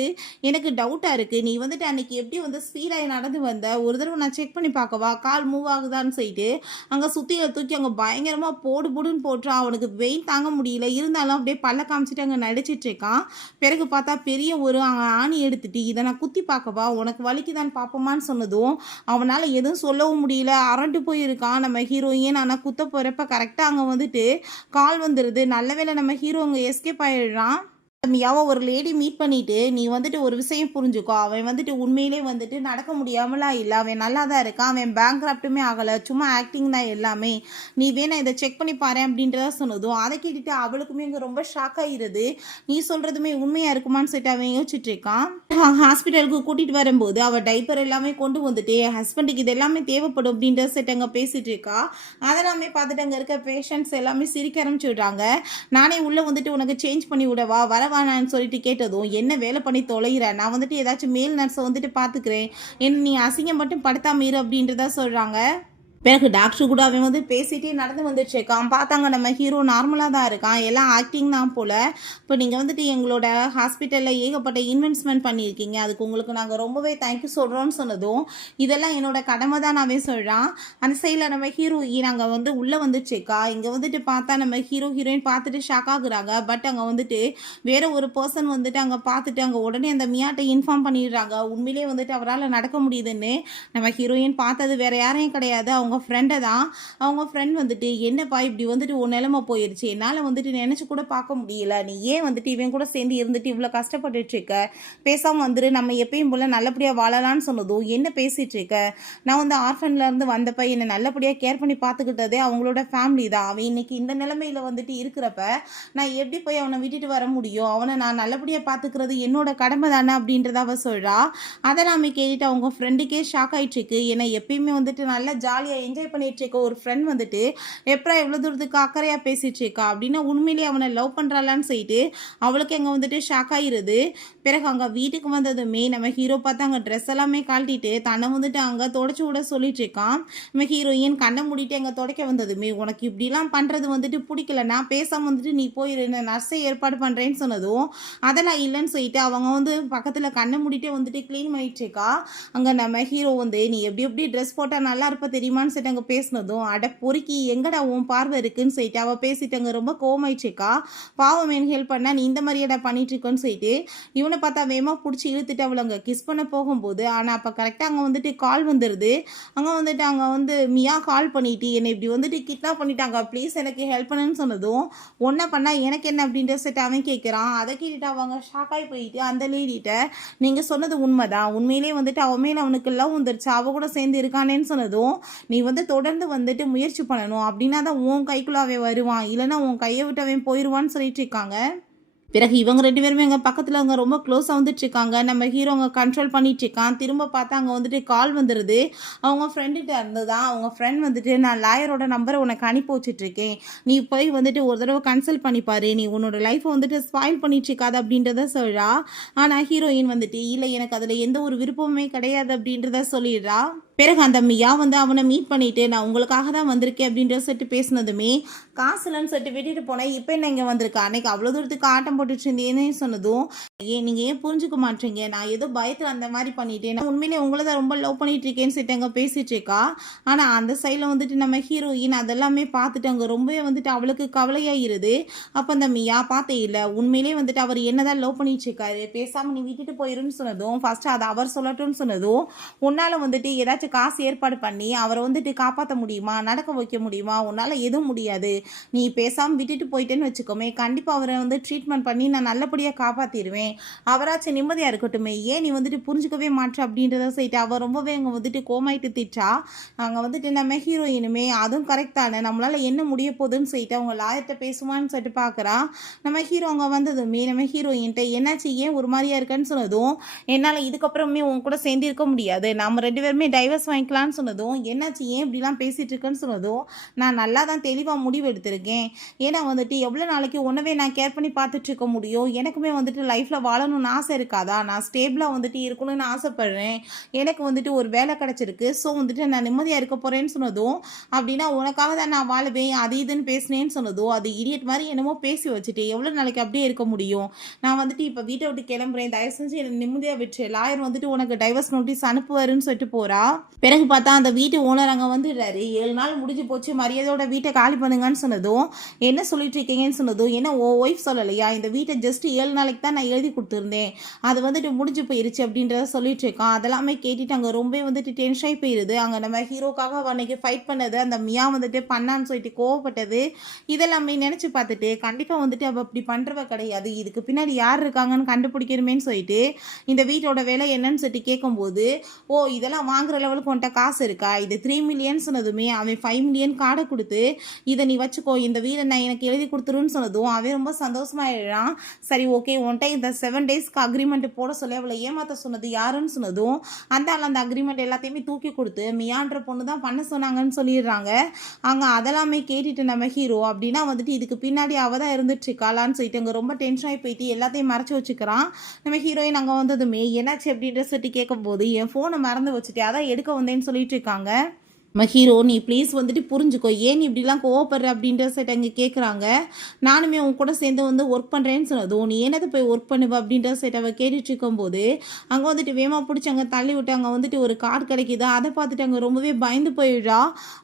எனக்கு டவுட்டாக இருக்குது, நீ வந்துட்டு அன்றைக்கி எப்படி வந்து ஸ்பீடாகி நடந்து வந்த, ஒரு தடவை நான் செக் பண்ணி பார்க்கவா கால் மூவ் ஆகுதான்னு சொல்லிட்டு அங்கே சுற்றியில் தூக்கி அங்கே பயங்கரமாக போடுன்னு போட்டுறான். அவனுக்கு வெயின் தாங்க முடியல, இருந்தாலும் அப்படியே பல்ல காமிச்சிட்டு அங்கே நடிச்சிட்டு இருக்கான். பிறகு பார்த்தா பெரிய ஒரு ஆணி எடுத்துட்டு இதை நான் குத்தி பார்க்கவா, உனக்கு வலிக்குதான் பார்ப்போமான்னு சொன்னதும் அவனால் எதுவும் சொல்லவும் முடியல, அரண்டு போயிருக்கான். நம்ம ஹீரோயின் ஆனால் குத்த போகிறப்ப கரெக்டாக அங்கே வந்துட்டு கால் வந்துடுது. நல்ல வேளை நம்ம ஹீரோ அங்கே எஸ்கேப் ஆகிடுறான். மியாவை ஒரு லேடி மீட் பண்ணிட்டு நீ வந்துட்டு ஒரு விஷயம் புரிஞ்சுக்கோ, அவன் வந்துட்டு உண்மையிலே வந்துட்டு நடக்க முடியாமலாம் இல்லை, அவன் நல்லா தான் இருக்கான், அவன் பேங்க்ராப்டுமே ஆகலை, சும்மா ஆக்டிங் தான் எல்லாமே, நீ வேணா இதை செக் பண்ணி பாரு அப்படின்றத சொன்னதும் அதை கேட்டுட்டு அவளுக்குமே இங்கே ரொம்ப ஷாக் ஆகிடுது. நீ சொல்கிறதுமே உண்மையாக இருக்குமான்னு சொல்லிட்டு அவன் யோசிச்சுட்டு இருக்கான். ஹாஸ்பிட்டலுக்கு கூட்டிகிட்டு வரும்போது அவள் டைப்பர் எல்லாமே கொண்டு வந்துட்டு என் ஹஸ்பண்டுக்கு இது எல்லாமே தேவைப்படும் அப்படின்றத செட் அங்கே பேசிகிட்டு இருக்கா. அதெல்லாமே பார்த்துட்டு அங்கே இருக்க பேஷண்ட்ஸ் எல்லாமே சிரிக்க ஆரம்பிச்சு விடுறாங்க. நானே உள்ளே வந்துட்டு உனக்கு சேஞ்ச் பண்ணி விடவா வரவா நான் சொல்லிட்டு கேட்டதும், என்ன வேலை பண்ணி தொலைகிற, நான் வந்துட்டு ஏதாச்சும் மேல் நர்ஸை வந்துட்டு பார்த்துக்கிறேன், என்ன நீ அசிங்கம் மட்டும் படுத்தாம இரு அப்படின்றத சொல்கிறாங்க. பிறகு டாக்டர் கூட அவன் வந்து பேசிகிட்டே நடந்து வந்துட்டு இருக்கான். பார்த்தாங்க நம்ம ஹீரோ நார்மலாக தான் இருக்கான், எல்லாம் ஆக்டிங் தான் போல். இப்போ நீங்கள் வந்துட்டு எங்களோட ஹாஸ்பிட்டலில் ஏகப்பட்ட இன்வெஸ்ட்மெண்ட் பண்ணியிருக்கீங்க, அதுக்கு உங்களுக்கு நாங்கள் ரொம்பவே தேங்க்யூ சொல்கிறோன்னு சொன்னதும், இதெல்லாம் என்னோட கடமை தான் நாவே சொல்கிறான். அந்த சைடில் நம்ம ஹீரோயின் அங்கே வந்து உள்ளே வந்துச்சுக்கா. இங்கே வந்துட்டு பார்த்தா நம்ம ஹீரோயின் பார்த்துட்டு ஷாக் ஆகுறாங்க. பட் அங்கே வந்துட்டு வேற ஒரு பர்சன் வந்துட்டு அங்கே பார்த்துட்டு அங்கே உடனே அந்த மியாட்டை இன்ஃபார்ம் பண்ணிடுறாங்க. உண்மையிலே வந்துட்டு அவரால் நடக்க முடியுதுன்னு. நம்ம ஹீரோயின் பார்த்தது வேற யாரையும் கிடையாது, அவங்க ஃப்ரெண்டை தான். அவங்க ஃப்ரெண்ட் வந்துட்டு, என்னப்பா இப்படி வந்துட்டு உன் நிலைமை போயிடுச்சு, என்னால் வந்துட்டு நினச்சி கூட பார்க்க முடியல, நீ ஏன் வந்துட்டு இவன் கூட சேர்ந்து இருந்துட்டு இவ்வளோ கஷ்டப்பட்டுட்டு இருக்க, பேசாமல் வந்துட்டு நம்ம எப்பயும் போல் நல்லபடியாக வாழலான்னு சொன்னதும், என்ன பேசிகிட்டு இருக்க, நான் வந்து ஆர்ஃபன்லேருந்து வந்தப்ப என்னை நல்லபடியாக கேர் பண்ணி பார்த்துக்கிட்டதே அவங்களோட ஃபேமிலி தான், அவன் இன்னைக்கு இந்த நிலைமையில் வந்துட்டு இருக்கிறப்ப நான் எப்படி போய் அவனை விட்டுட்டு வர முடியும், அவனை நான் நல்லபடியாக பார்த்துக்கிறது என்னோட கடமை தானே அப்படின்றத அவள் சொல்கிறா. அதெல்லாமே கேட்டுட்டு அவங்க ஃப்ரெண்டுக்கே ஷாக் ஆகிட்டுருக்கு. ஏன்னா எப்பயுமே வந்துட்டு நல்லா ஜாலியாக என்ஜாய் பண்ணிட்டு இருக்க ஒரு ஃப்ரெண்ட் வந்துட்டு எப்போ எவ்வளோ தூரத்துக்கு அக்கறையாக பேசிகிட்டு இருக்கா அப்படின்னா உண்மையிலேயே அவனை லவ் பண்ணுறாளான்னு சொல்லிட்டு அவளுக்கு அங்கே வந்துட்டு ஷாக் ஆகிருது. பிறகு அங்கே வீட்டுக்கு வந்ததுமே நம்ம ஹீரோ பார்த்து அங்கே ட்ரெஸ் எல்லாமே கழட்டிட்டு தன்னை வந்துட்டு அங்கே தொடச்சி விட சொல்லிட்டு இருக்கான். நம்ம ஹீரோயின் கண்ணை மூடிட்டு அங்கே துடைக்க வந்ததுமே, உனக்கு இப்படிலாம் பண்ணுறது வந்துட்டு பிடிக்கல, நான் பேசாமல் வந்துட்டு நீ போயிரு, நர்ஸை ஏற்பாடு பண்ணுறேன்னு சொன்னதும் அதெல்லாம் இல்லைன்னு சொல்லிட்டு அவங்க வந்து பக்கத்தில் கண்ணை மூடிட்டே வந்துட்டு க்ளீன் பண்ணிட்டு இருக்கா. அங்கே நம்ம ஹீரோ வந்து, நீ எப்படி ட்ரெஸ் போட்டால் நல்லா இருப்ப தெரியுமான்னு சொல்லிட்டு அங்கே பேசினதும், அட பொறுக்கி எங்கடா உன் பார்வை இருக்குன்னு சொல்லிட்டு அவள் பேசிட்டு அங்கே ரொம்ப கோவமாயிடுச்சுக்கா. பாவம் எனக்கு ஹெல்ப் பண்ணா நீ இந்த மாதிரியாடா பண்ணிட்டு இருக்கோன்னு சொல்லிட்டு இவனை பார்த்தா வேகமாக பிடிச்சி இழுத்துட்டு அவளை அங்கே கிஸ் பண்ண போகும்போது, ஆனால் அப்போ கரெக்டாக அங்கே வந்துட்டு கால் வந்துடுது. அங்கே வந்து மியா கால் பண்ணிட்டு என்னை இப்படி வந்துட்டு கிட்னாப் பண்ணிட்டாங்க, ப்ளீஸ் எனக்கு ஹெல்ப் பண்ணுன்னு சொன்னதும், ஒன்றை பண்ணால் எனக்கு என்ன அப்படின்ற செட் அவன் கேட்குறான். அதை கேட்டுட்டு அவங்க ஷாக்காகி போயிட்டு அந்த லேடிகிட்ட, நீங்கள் சொன்னது உண்மைதான், உண்மையிலே வந்துட்டு அவன் மேலே அவனுக்கு லவ் வந்துருச்சு, அவ கூட சேர்ந்து இருக்கானேன்னு சொன்னதும், நீ வந்து தொடர்ந்து வந்துட்டு முயற்சி பண்ணணும், அப்படின்னா தான் உன் கைக்குள்ள அவன் வருவான், இல்லைன்னா உன் கையை விட்டு அவன் போயிடுவான்னு சொல்லிட்டு இருக்காங்க. பிறகு இவங்க 2 பேருமே அங்கே பக்கத்தில் அங்கே ரொம்ப க்ளோஸாக வந்துட்டு இருக்காங்க. நம்ம ஹீரோ அங்கே கண்ட்ரோல் பண்ணிட்டு இருக்கான். திரும்ப பார்த்தா அங்கே வந்துட்டு கால் வந்துடுது. அவங்க ஃப்ரெண்டுகிட்ட இருந்து தான். அவங்க ஃப்ரெண்ட் வந்துட்டு, நான் லாயரோட நம்பரை உனக்கு அனுப்பி வச்சுட்ருக்கேன், நீ போய் வந்துட்டு ஒரு தடவை கன்சல்ட் பண்ணிப்பாரு, நீ உன்னோட லைஃப்பை வந்துட்டு ஸ்பாயில் பண்ணிட்டு இருக்காது அப்படின்றத சொல்கிறா. ஆனால் ஹீரோயின் வந்துட்டு, இல்லை எனக்கு அதில் எந்த ஒரு விருப்பமுமே கிடையாது அப்படின்றத சொல்லிடுறா. பிறகு அந்த மியா வந்து அவனை மீட் பண்ணிட்டு, நான் உங்களுக்காக தான் வந்திருக்கேன் அப்படின்ற சொல்லிட்டு பேசினதுமே, காசு இல்லைன்னு சொல்லிட்டு விட்டுட்டு போனேன், இப்போ என்ன இங்கே வந்திருக்கா, அன்னைக்கு அவ்வளோ தூரத்துக்கு ஆட்டம் போட்டுட்டு இருந்தேன்னு சொன்னதும், நீங்கள் ஏன் புரிஞ்சுக்க மாட்டீங்க, நான் ஏதோ பயத்தில் அந்த மாதிரி பண்ணிட்டேன், நான் உண்மையிலே உங்களை தான் ரொம்ப லவ் பண்ணிட்டு இருக்கேன்னு சொல்லிட்டு அங்கே பேசிட்டு இருக்கா. ஆனால் அந்த சைடில் வந்துட்டு நம்ம ஹீரோயின் அதெல்லாமே பார்த்துட்டு அங்கே ரொம்பவே வந்துட்டு அவளுக்கு கவலையாகிருது. அப்போ அந்த மியா பார்த்தே இல்லை, உண்மையிலே வந்துட்டு அவர் என்னதான் லவ் பண்ணிட்டு இருக்காரு, பேசாமல் நீ விட்டுட்டு போயிருன்னு சொன்னதும், ஃபர்ஸ்ட் அதை அவர் சொல்லட்டும்னு சொன்னதும், உன்னால் வந்துட்டு ஏதாச்சும் காசு ஏற்பாடு பண்ணி அவரை வந்துட்டு காப்பாற்ற முடியுமா, நடக்க வைக்க முடியுமா, உன்னால் எதுவும் முடியாது, நீ பேசாமல் விட்டுட்டு போயிட்டேன்னு வச்சுக்கோமே, கண்டிப்பாக அவரை வந்து ட்ரீட்மெண்ட் பண்ணி நான் நல்லபடியாக காப்பாற்றிடுவேன், அவராச்சும் நிம்மதியாக இருக்கட்டுமே, ஏன் நீ வந்துட்டு புரிஞ்சுக்கவே மாட்டேன் அப்படின்றத சொல்லிட்டு அவள் ரொம்பவே அங்கே வந்துட்டு கோமாயிட்டு திட்டா. அங்கே வந்துட்டு நம்ம ஹீரோயினுமே அதுவும் கரெக்ட் தானே, நம்மளால் என்ன முடிய போகுதுன்னு சொல்லிட்டு அவங்க லாயர்கிட்ட பேசுவான்னு சொல்லிட்டு பார்க்குறா. நம்ம ஹீரோ அங்கே வந்ததுமே நம்ம ஹீரோயின்ட்ட, என்னாச்சு ஏன் ஒரு மாதிரியா இருக்கேன்னு சொன்னதும், என்னால் இதுக்கப்புறமே உன் கூட சேர்ந்து இருக்க முடியாது, நம்ம 2 பேருமே டைவர்ஸ் வாங்கிக்கலான்னு சொன்னதும், என்னாச்சு ஏன் இப்படிலாம் பேசிகிட்டு இருக்கேன்னு சொன்னதும், நான் நல்லா தான் தெளிவாக முடிவு எடுத்திருக்கேன், ஏன்னா வந்துட்டு எவ்வளோ நாளைக்கு உன்னவே நான் கேர் பண்ணி பார்த்துட்டு இருக்க முடியும், எனக்குமே வந்துட்டு லைஃப்பில் வாழணும்னு ஆசை இருக்காதா, நான் ஸ்டேபிளாக வந்துட்டு இருக்கணும்னு ஆசைப்பட்றேன், எனக்கு வந்துட்டு ஒரு வேலை கிடச்சிருக்கு, ஸோ வந்துட்டு நான் நிம்மதியாக இருக்க போகிறேன்னு சொன்னதும், அப்படின்னா உனக்காக தான் நான் வாழுவேன் அது இதுன்னு பேசினேன்னு சொன்னதும், அது இடியட் மாதிரி என்னமோ பேசி வச்சுட்டு எவ்வளோ நாளைக்கு அப்படியே இருக்க முடியும், நான் வந்துட்டு இப்போ வீட்டை விட்டு கிளம்புறேன், தயவு செஞ்சு என்னை நிம்மதியாக விட்டு, லாயர் வந்துட்டு உனக்கு டைவர்ஸ் நோட்டீஸ் அனுப்புவாருன்னு சொல்லிட்டு போகிறா. பிறகு பார்த்தா அந்த வீட்டு ஓனர் அங்கே வந்துடுறாரு. 7 நாள் முடிஞ்சு போச்சு, மரியாதையோட வீட்டை காலி பண்ணுங்கன்னு சொன்னதும், என்ன சொல்லிட்டு இருக்கீங்கன்னு சொன்னதும், என்ன ஓ ஒய்ஃப் சொல்லலையா, இந்த வீட்டை ஜஸ்ட் 7 நாளைக்கு தான் நான் எழுதி கொடுத்துருந்தேன், அது வந்துட்டு முடிஞ்சு போயிருச்சு அப்படின்றத சொல்லிட்டு இருக்கான். அதெல்லாமே கேட்டுட்டு அங்கே ரொம்ப வந்துட்டு டென்ஷன் ஆகி போயிடுது. அங்கே நம்ம ஹீரோக்காக அன்னைக்கு ஃபைட் பண்ணது அந்த மியா வந்துட்டு பண்ணான்னு சொல்லிட்டு கோவப்பட்டது இதெல்லாமே நினச்சி பார்த்துட்டு, கண்டிப்பாக வந்துட்டு அவள் அப்படி பண்ணுறவ கிடையாது, இதுக்கு பின்னாடி யார் இருக்காங்கன்னு கண்டுபிடிக்கணுமேன்னு சொல்லிட்டு இந்த வீட்டோட வேலை என்னன்னு சொல்லிட்டு கேட்கும்போது, ஓ இதெல்லாம் வாங்குற லெவலுக்கு உன்ட்ட காசு இருக்கா, இது 3 மில்லியன் சொன்னதுமே அவன் 5 மில்லியன் கார்டை கொடுத்து, இதை நீ வச்சுக்கோ, இந்த வீடை நான் எனக்கு எழுதி கொடுத்துருன்னு சொன்னதும் அவன் ரொம்ப சந்தோஷமாயிடுறான். சரி ஓகே, உன்ட்ட இந்த 7 டேஸ்க்கு அக்ரிமெண்ட் போட சொல்லி அவளை ஏமாற்ற சொன்னது யாருன்னு சொன்னதும், அந்த அக்ரிமெண்ட் எல்லாத்தையுமே தூக்கி கொடுத்து மியான்ற பொண்ணு தான் பண்ண சொன்னாங்கன்னு சொல்லிடுறாங்க. அங்கே அதெல்லாமே கேட்டுட்டு நம்ம ஹீரோ, அப்படின்னா வந்துட்டு இதுக்கு பின்னாடி அவள் தான் இருந்துட்டு இருக்காளான்னு சொல்லிட்டு அங்கே ரொம்ப டென்ஷன் ஆகி போயிட்டு எல்லாத்தையும் மறைச்சி வச்சுக்கிறான். நம்ம ஹீரோயின் அங்கே வந்ததுமே என்னாச்சு அப்படின்ற சொல்லிட்டு கேட்கும்போது, என் ஃபோனை மறந்து வச்சுட்டு அதான் எடுக்க வந்தேன்னு சொல்லிட்டு இருக்காங்க. ஹீரோ நீ ப்ளீஸ் வந்துட்டு புரிஞ்சுக்கோ, ஏன் நீ இப்படிலாம் கோவப்படுற அப்படின்ற சைட் அங்கே கேட்குறாங்க. நானுமே உன் கூட சேர்ந்து வந்து ஒர்க் பண்ணுறேன்னு சொன்னதும், நீ என்னது போய் ஒர்க் பண்ணுவ அப்படின்ற சைட் அவள் கேட்டுட்டு இருக்கும்போது, அங்கே வந்துட்டு வேமா பிடிச்சி அங்கே தள்ளி விட்டு அங்கே வந்துட்டு ஒரு கார்டு கிடைக்குது. அதை பார்த்துட்டு அங்கே ரொம்பவே பயந்து போயிடுறா.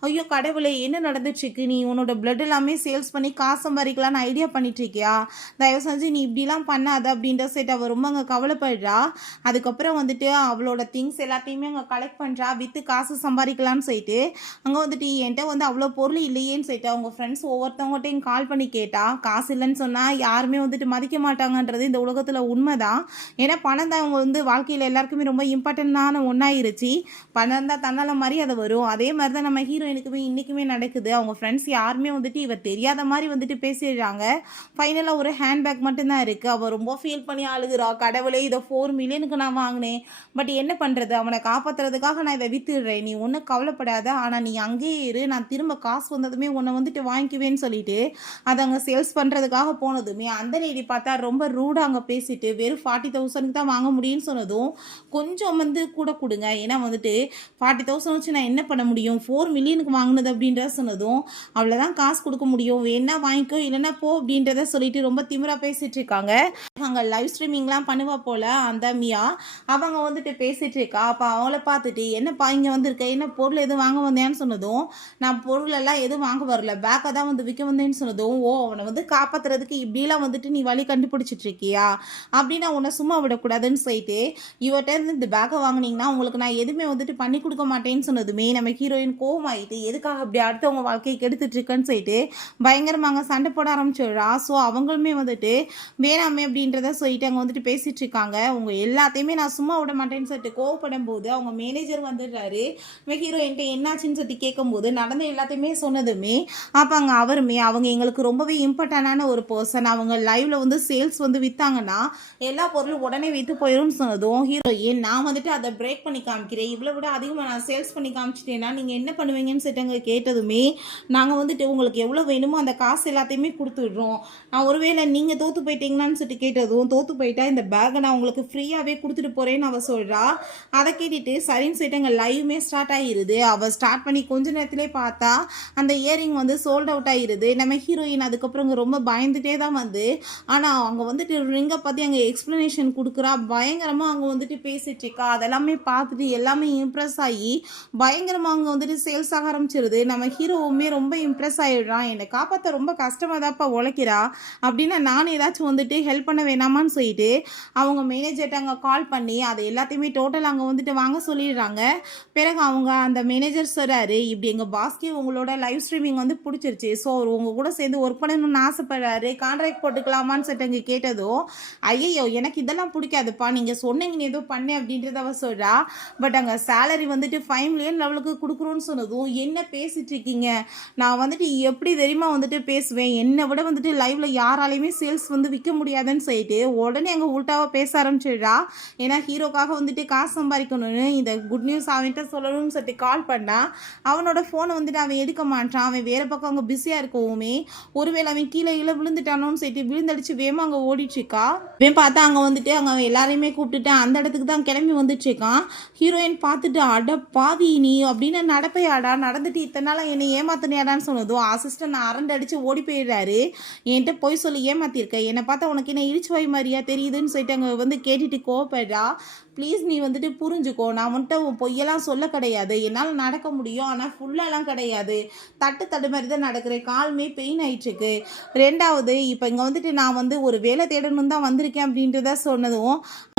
ஐயோ கடவுளே, என்ன நடந்துட்டுருக்கு? நீ உன்னோட பிளட் எல்லாமே சேல்ஸ் பண்ணி காசு சம்பாதிக்கலான்னு ஐடியா பண்ணிட்டு இருக்கியா? தயவு செஞ்சு நீ இப்படிலாம் பண்ணாத அப்படின்ற சைட் அவள் ரொம்ப அங்கே கவலைப்படுறா. அதுக்கப்புறம் வந்துட்டு அவளோட திங்ஸ் எல்லாத்தையுமே அங்கே கலெக்ட் பண்ணுறா, விற்று காசு சம்பாதிக்கலான்னு சொல்லிட்டு. அங்கே வந்துட்டு என்கிட்ட வந்து அவ்வளோ பொருள் இல்லையேன்னு சொல்லிட்டு அவங்க ஃப்ரெண்ட்ஸ் ஒவ்வொருத்தவங்ககிட்டையும் கால் பண்ணி கேட்டா. காசு இல்லைன்னு சொன்னால் யாருமே வந்துட்டு மதிக்க மாட்டாங்கன்றது இந்த உலகத்தில் உண்மைதான். ஏன்னா பணம் தான் அவங்க வந்து வாழ்க்கையில் எல்லாருக்குமே ரொம்ப இம்பார்ட்டண்டான ஒன்றாயிருச்சு. பணம் தான் தன்னால் மரியாதை வரும். அதே மாதிரி தான் நம்ம ஹீரோயினுக்குமே இன்றைக்குமே நடக்குது. அவங்க ஃப்ரெண்ட்ஸ் யாருமே வந்துட்டு இவர் தெரியாத மாதிரி வந்துட்டு பேசிடுறாங்க. ஃபைனலாக ஒரு ஹேண்ட்பேக் மட்டும்தான் இருக்குது. அவள் ரொம்ப ஃபீல் பண்ணி அழுகுறா. கடவுளே, இதை 4 மில்லியனுக்கு நான் வாங்கினேன், பட் என்ன பண்ணுறது, அவனை காப்பாற்றுறதுக்காக நான் இதை விற்றுடுறேன், நீ ஒன்றும் கவலைப்படாத, ஆனால் நீ அங்கேயே இரு, நான் திரும்ப காசு வந்ததுமே உன்னை வந்துட்டு வாங்கிக்குவேன்னு சொல்லிட்டு அதை அங்கே சேல்ஸ் பண்ணுறதுக்காக போனதுமே அந்த லேடி பார்த்தா ரொம்ப ரூடாக அங்கே பேசிட்டு வெறும் 40,000க்கு தான் வாங்க முடியும்னு சொன்னதும், கொஞ்சம் வந்து கூட கொடுங்க, ஏன்னா வந்துட்டு 40,000 வச்சு நான் என்ன பண்ண முடியும், 4 மில்லியனுக்கு வாங்கினது அப்படின்றத சொன்னதும், அவ்வளோதான் காசு கொடுக்க முடியும், வேணா வாங்கிக்கோ இல்லைன்னா போ அப்படின்றத சொல்லிட்டு ரொம்ப திமிரா பேசிட்டு இருக்காங்க. அங்கே லைவ் ஸ்ட்ரீமிங்லாம் பண்ணுவா போல் அந்த மியா, அவங்க வந்துட்டு பேசிகிட்டு இருக்கா. அப்போ அவளை பார்த்துட்டு என்னப்பா இங்கே வந்திருக்க, என்ன பொருள் எதுவும் வாங்க வந்தேன்னு சொன்னதும், நான் பொருளெல்லாம் எதுவும் வாங்க வரல, பேக்கை தான் வந்து விற்க வந்தேன்னு சொன்னதும், ஓ அவனை வந்து காப்பாற்றுறதுக்கு இப்படிலாம் வந்துட்டு நீ வழி கண்டுபிடிச்சிட்டு இருக்கியா, அப்படின்னு உன்னை சும்மா விடக்கூடாதுன்னு சொல்லிட்டு இவர்கிட்ட இருந்து இந்த பேக்கை வாங்கினீங்கன்னா உங்களுக்கு நான் எதுவுமே வந்துட்டு பண்ணி கொடுக்க மாட்டேன்னு சொன்னதுமே நம்ம ஹீரோயின் கோவமாயிட்டு, எதுக்காக அப்படி அடுத்தவங்க வாழ்க்கையை கெடுத்துட்டு இருக்கேன்னு சொல்லிட்டு பயங்கரமாக சண்டை போட ஆரம்பிச்சிடுறா. ஸோ அவங்களுமே வந்துட்டு வேணாமே அப்படின்றத சொல்லிட்டு அங்கே வந்துட்டு பேசிட்டு இருக்காங்க. உங்கள் எல்லாத்தையுமே நான் சும்மா விட மாட்டேன்னு சொல்லிட்டு கோவப்படும் போது அவங்க மேனேஜர் வந்துடுறாரு. ஹீரோயின்ட்ட என்னாச்சுன்னு சொல்லி கேட்கும்போது நடந்த எல்லாத்தையுமே சொன்னதுமே அப்போ அங்கே அவருமே அவங்க எங்களுக்கு ரொம்பவே இம்பார்ட்டண்டான ஒரு பர்சன், அவங்க லைவ்ல வந்து சேல்ஸ் வந்து விற்றாங்கன்னா எல்லா பொருளும் உடனே விற்று போயிடும்னு சொன்னதும், ஹீரோயின் நான் வந்துட்டு அதை பிரேக் பண்ணி காமிக்கிறேன், இவ்வளோ விட அதிகமாக நான் சேல்ஸ் பண்ணி காமிச்சிட்டேன்னா நீங்கள் என்ன பண்ணுவீங்கன்னு சொல்லிட்டு அங்கே கேட்டதுமே, நாங்கள் வந்துட்டு உங்களுக்கு எவ்வளோ வேணுமோ அந்த காசு எல்லாத்தையுமே கொடுத்துடுறோம், நான் ஒருவேளை நீங்கள் தோற்று போயிட்டீங்களான்னு சொல்லிட்டு கேட்டதும், தோற்று போயிட்டா இந்த பேக்கை நான் உங்களுக்கு ஃப்ரீயாகவே கொடுத்துட்டு போகிறேன்னு அவள் சொல்கிறா. அதை கேட்டுட்டு சரின்னு சொல்லிட்டு அங்கே லைவுமே ஸ்டார்ட் ஆகிடுது. அவள் ஸ்டார்ட் பண்ணி கொஞ்ச நேரத்திலே பார்த்தா அந்த இயரிங் வந்து சோல்ட் அவுட் ஆகிடுது. நம்ம ஹீரோயின் அதுக்கப்புறம் அங்கே ரொம்ப பயந்துட்டே தான் வந்து, ஆனால் அங்கே வந்துட்டு ரிங்கை பற்றி அங்கே எக்ஸ்ப்ளனேஷன் கொடுக்குறா, பயங்கரமாக அங்கே வந்துட்டு பேசிட்டு இருக்கா. அதெல்லாமே பார்த்துட்டு எல்லாமே இம்ப்ரெஸ் ஆகி பயங்கரமாக அங்கே வந்துட்டு சேல்ஸ் ஆக ஆரம்பிச்சிருது. நம்ம ஹீரோவுமே ரொம்ப இம்ப்ரெஸ் ஆகிடுறான், என்னை காப்பாற்ற ரொம்ப கஷ்டமாக தான்ப்பா உழைக்கிறா, அப்படின்னா நான் ஏதாச்சும் வந்துட்டு ஹெல்ப் பண்ண வேணாமான்னு சொல்லிட்டு அவங்க மேனேஜர்கிட்ட அங்கே கால் பண்ணி அதை எல்லாத்தையுமே டோட்டல் அங்கே வந்துட்டு வாங்க சொல்லிடுறாங்க. பிறகு அவங்க அந்த மேனேஜர் சொல்கிறாரு, இப்படி எங்கள் பாஸ்கே உங்களோட லைவ் ஸ்ட்ரீமிங் வந்து பிடிச்சிருச்சு, ஸோ அவர் உங்கள் கூட சேர்ந்து ஒர்க் பண்ணணும்னு ஆசைப்படுறாரு, கான்ட்ராக்ட் போட்டுக்கலாமான்னு சொல்லிட்டு அங்கே கேட்டதும், ஐயோ எனக்கு இதெல்லாம் பிடிக்காதுப்பா, நீங்கள் சொன்னீங்கன்னு ஏதோ பண்ணேன் அப்படின்றத அவ சொல்கிறா. பட் அங்கே சேலரி வந்துட்டு 5 மில்லியன் லெவலுக்கு கொடுக்குறோன்னு சொன்னதும், என்ன பேசிட்டு இருக்கீங்க, நான் வந்துட்டு எப்படி தெரியுமா வந்துட்டு பேசுவேன், என்னை விட வந்துட்டு லைவ்ல யாராலையுமே சேல்ஸ் வந்து விற்க முடியாதுன்னு சொல்லிட்டு உடனே அங்கே உள்டாவாக பேச ஆரம்பிச்சிடுறா. ஏன்னா ஹீரோக்காக வந்துட்டு காசு சம்பாதிக்கணும்னு இந்த குட் நியூஸ் அவன்கிட்ட சொல்லணும்னு சொல்லிட்டு கால் பண்ணா, அவனோட ஃபோனை வந்துட்டு அவன் எடுக்க மாட்டான், அவன் வேறு பக்கம் அங்கே பிஸியாக இருக்கவுமே ஒருவேளை அவன் கீழே விழுந்துட்டானோன்னு சொல்லிட்டு விழுந்தடிச்சு வேகமாக அங்கே ஓடிட்டுருக்கா. இவன் பார்த்தா அங்கே வந்துட்டு அங்கே அவன் எல்லாரையுமே கூப்பிட்டுட்டு அந்த இடத்துக்கு தான் கிளம்பி வந்துட்டுருக்கான். ஹீரோயின் பார்த்துட்டு அட பாவி நீ அப்படின்னு நடப்பையாடா, நடந்துட்டு இத்தனை நாள் என்னை ஏமாத்தினியாடான்னு சொன்னதும் அசிஸ்டன்ட் அரண்டு அடித்து ஓடி போயிடுறாரு. என்கிட்ட போய் சொல்லி ஏமாத்திருக்க, என்னை பார்த்தா உனக்கு என்ன இடிச்சு வாய் மாதிரியா தெரியுதுன்னு சொல்லிட்டு அங்கே வந்து கேட்டுட்டு கோவப்படுறா. ப்ளீஸ் நீ வந்துட்டு புரிஞ்சுக்கோ, நான் வந்துட்டு பொய்யெல்லாம் சொல்ல கிடையாது, என்னால் நடக்க முடியும், ஆனால் ஃபுல்லாலாம் கிடையாது, தட்டு மாதிரி தான் நடக்கிறேன், கால்மே பெயின் ஆயிட்டுருக்கு. ரெண்டாவது இப்போ இங்கே வந்துட்டு நான் வந்து ஒரு வேலை தேடணும் தான் வந்திருக்கேன் அப்படின்றத சொன்னதும்,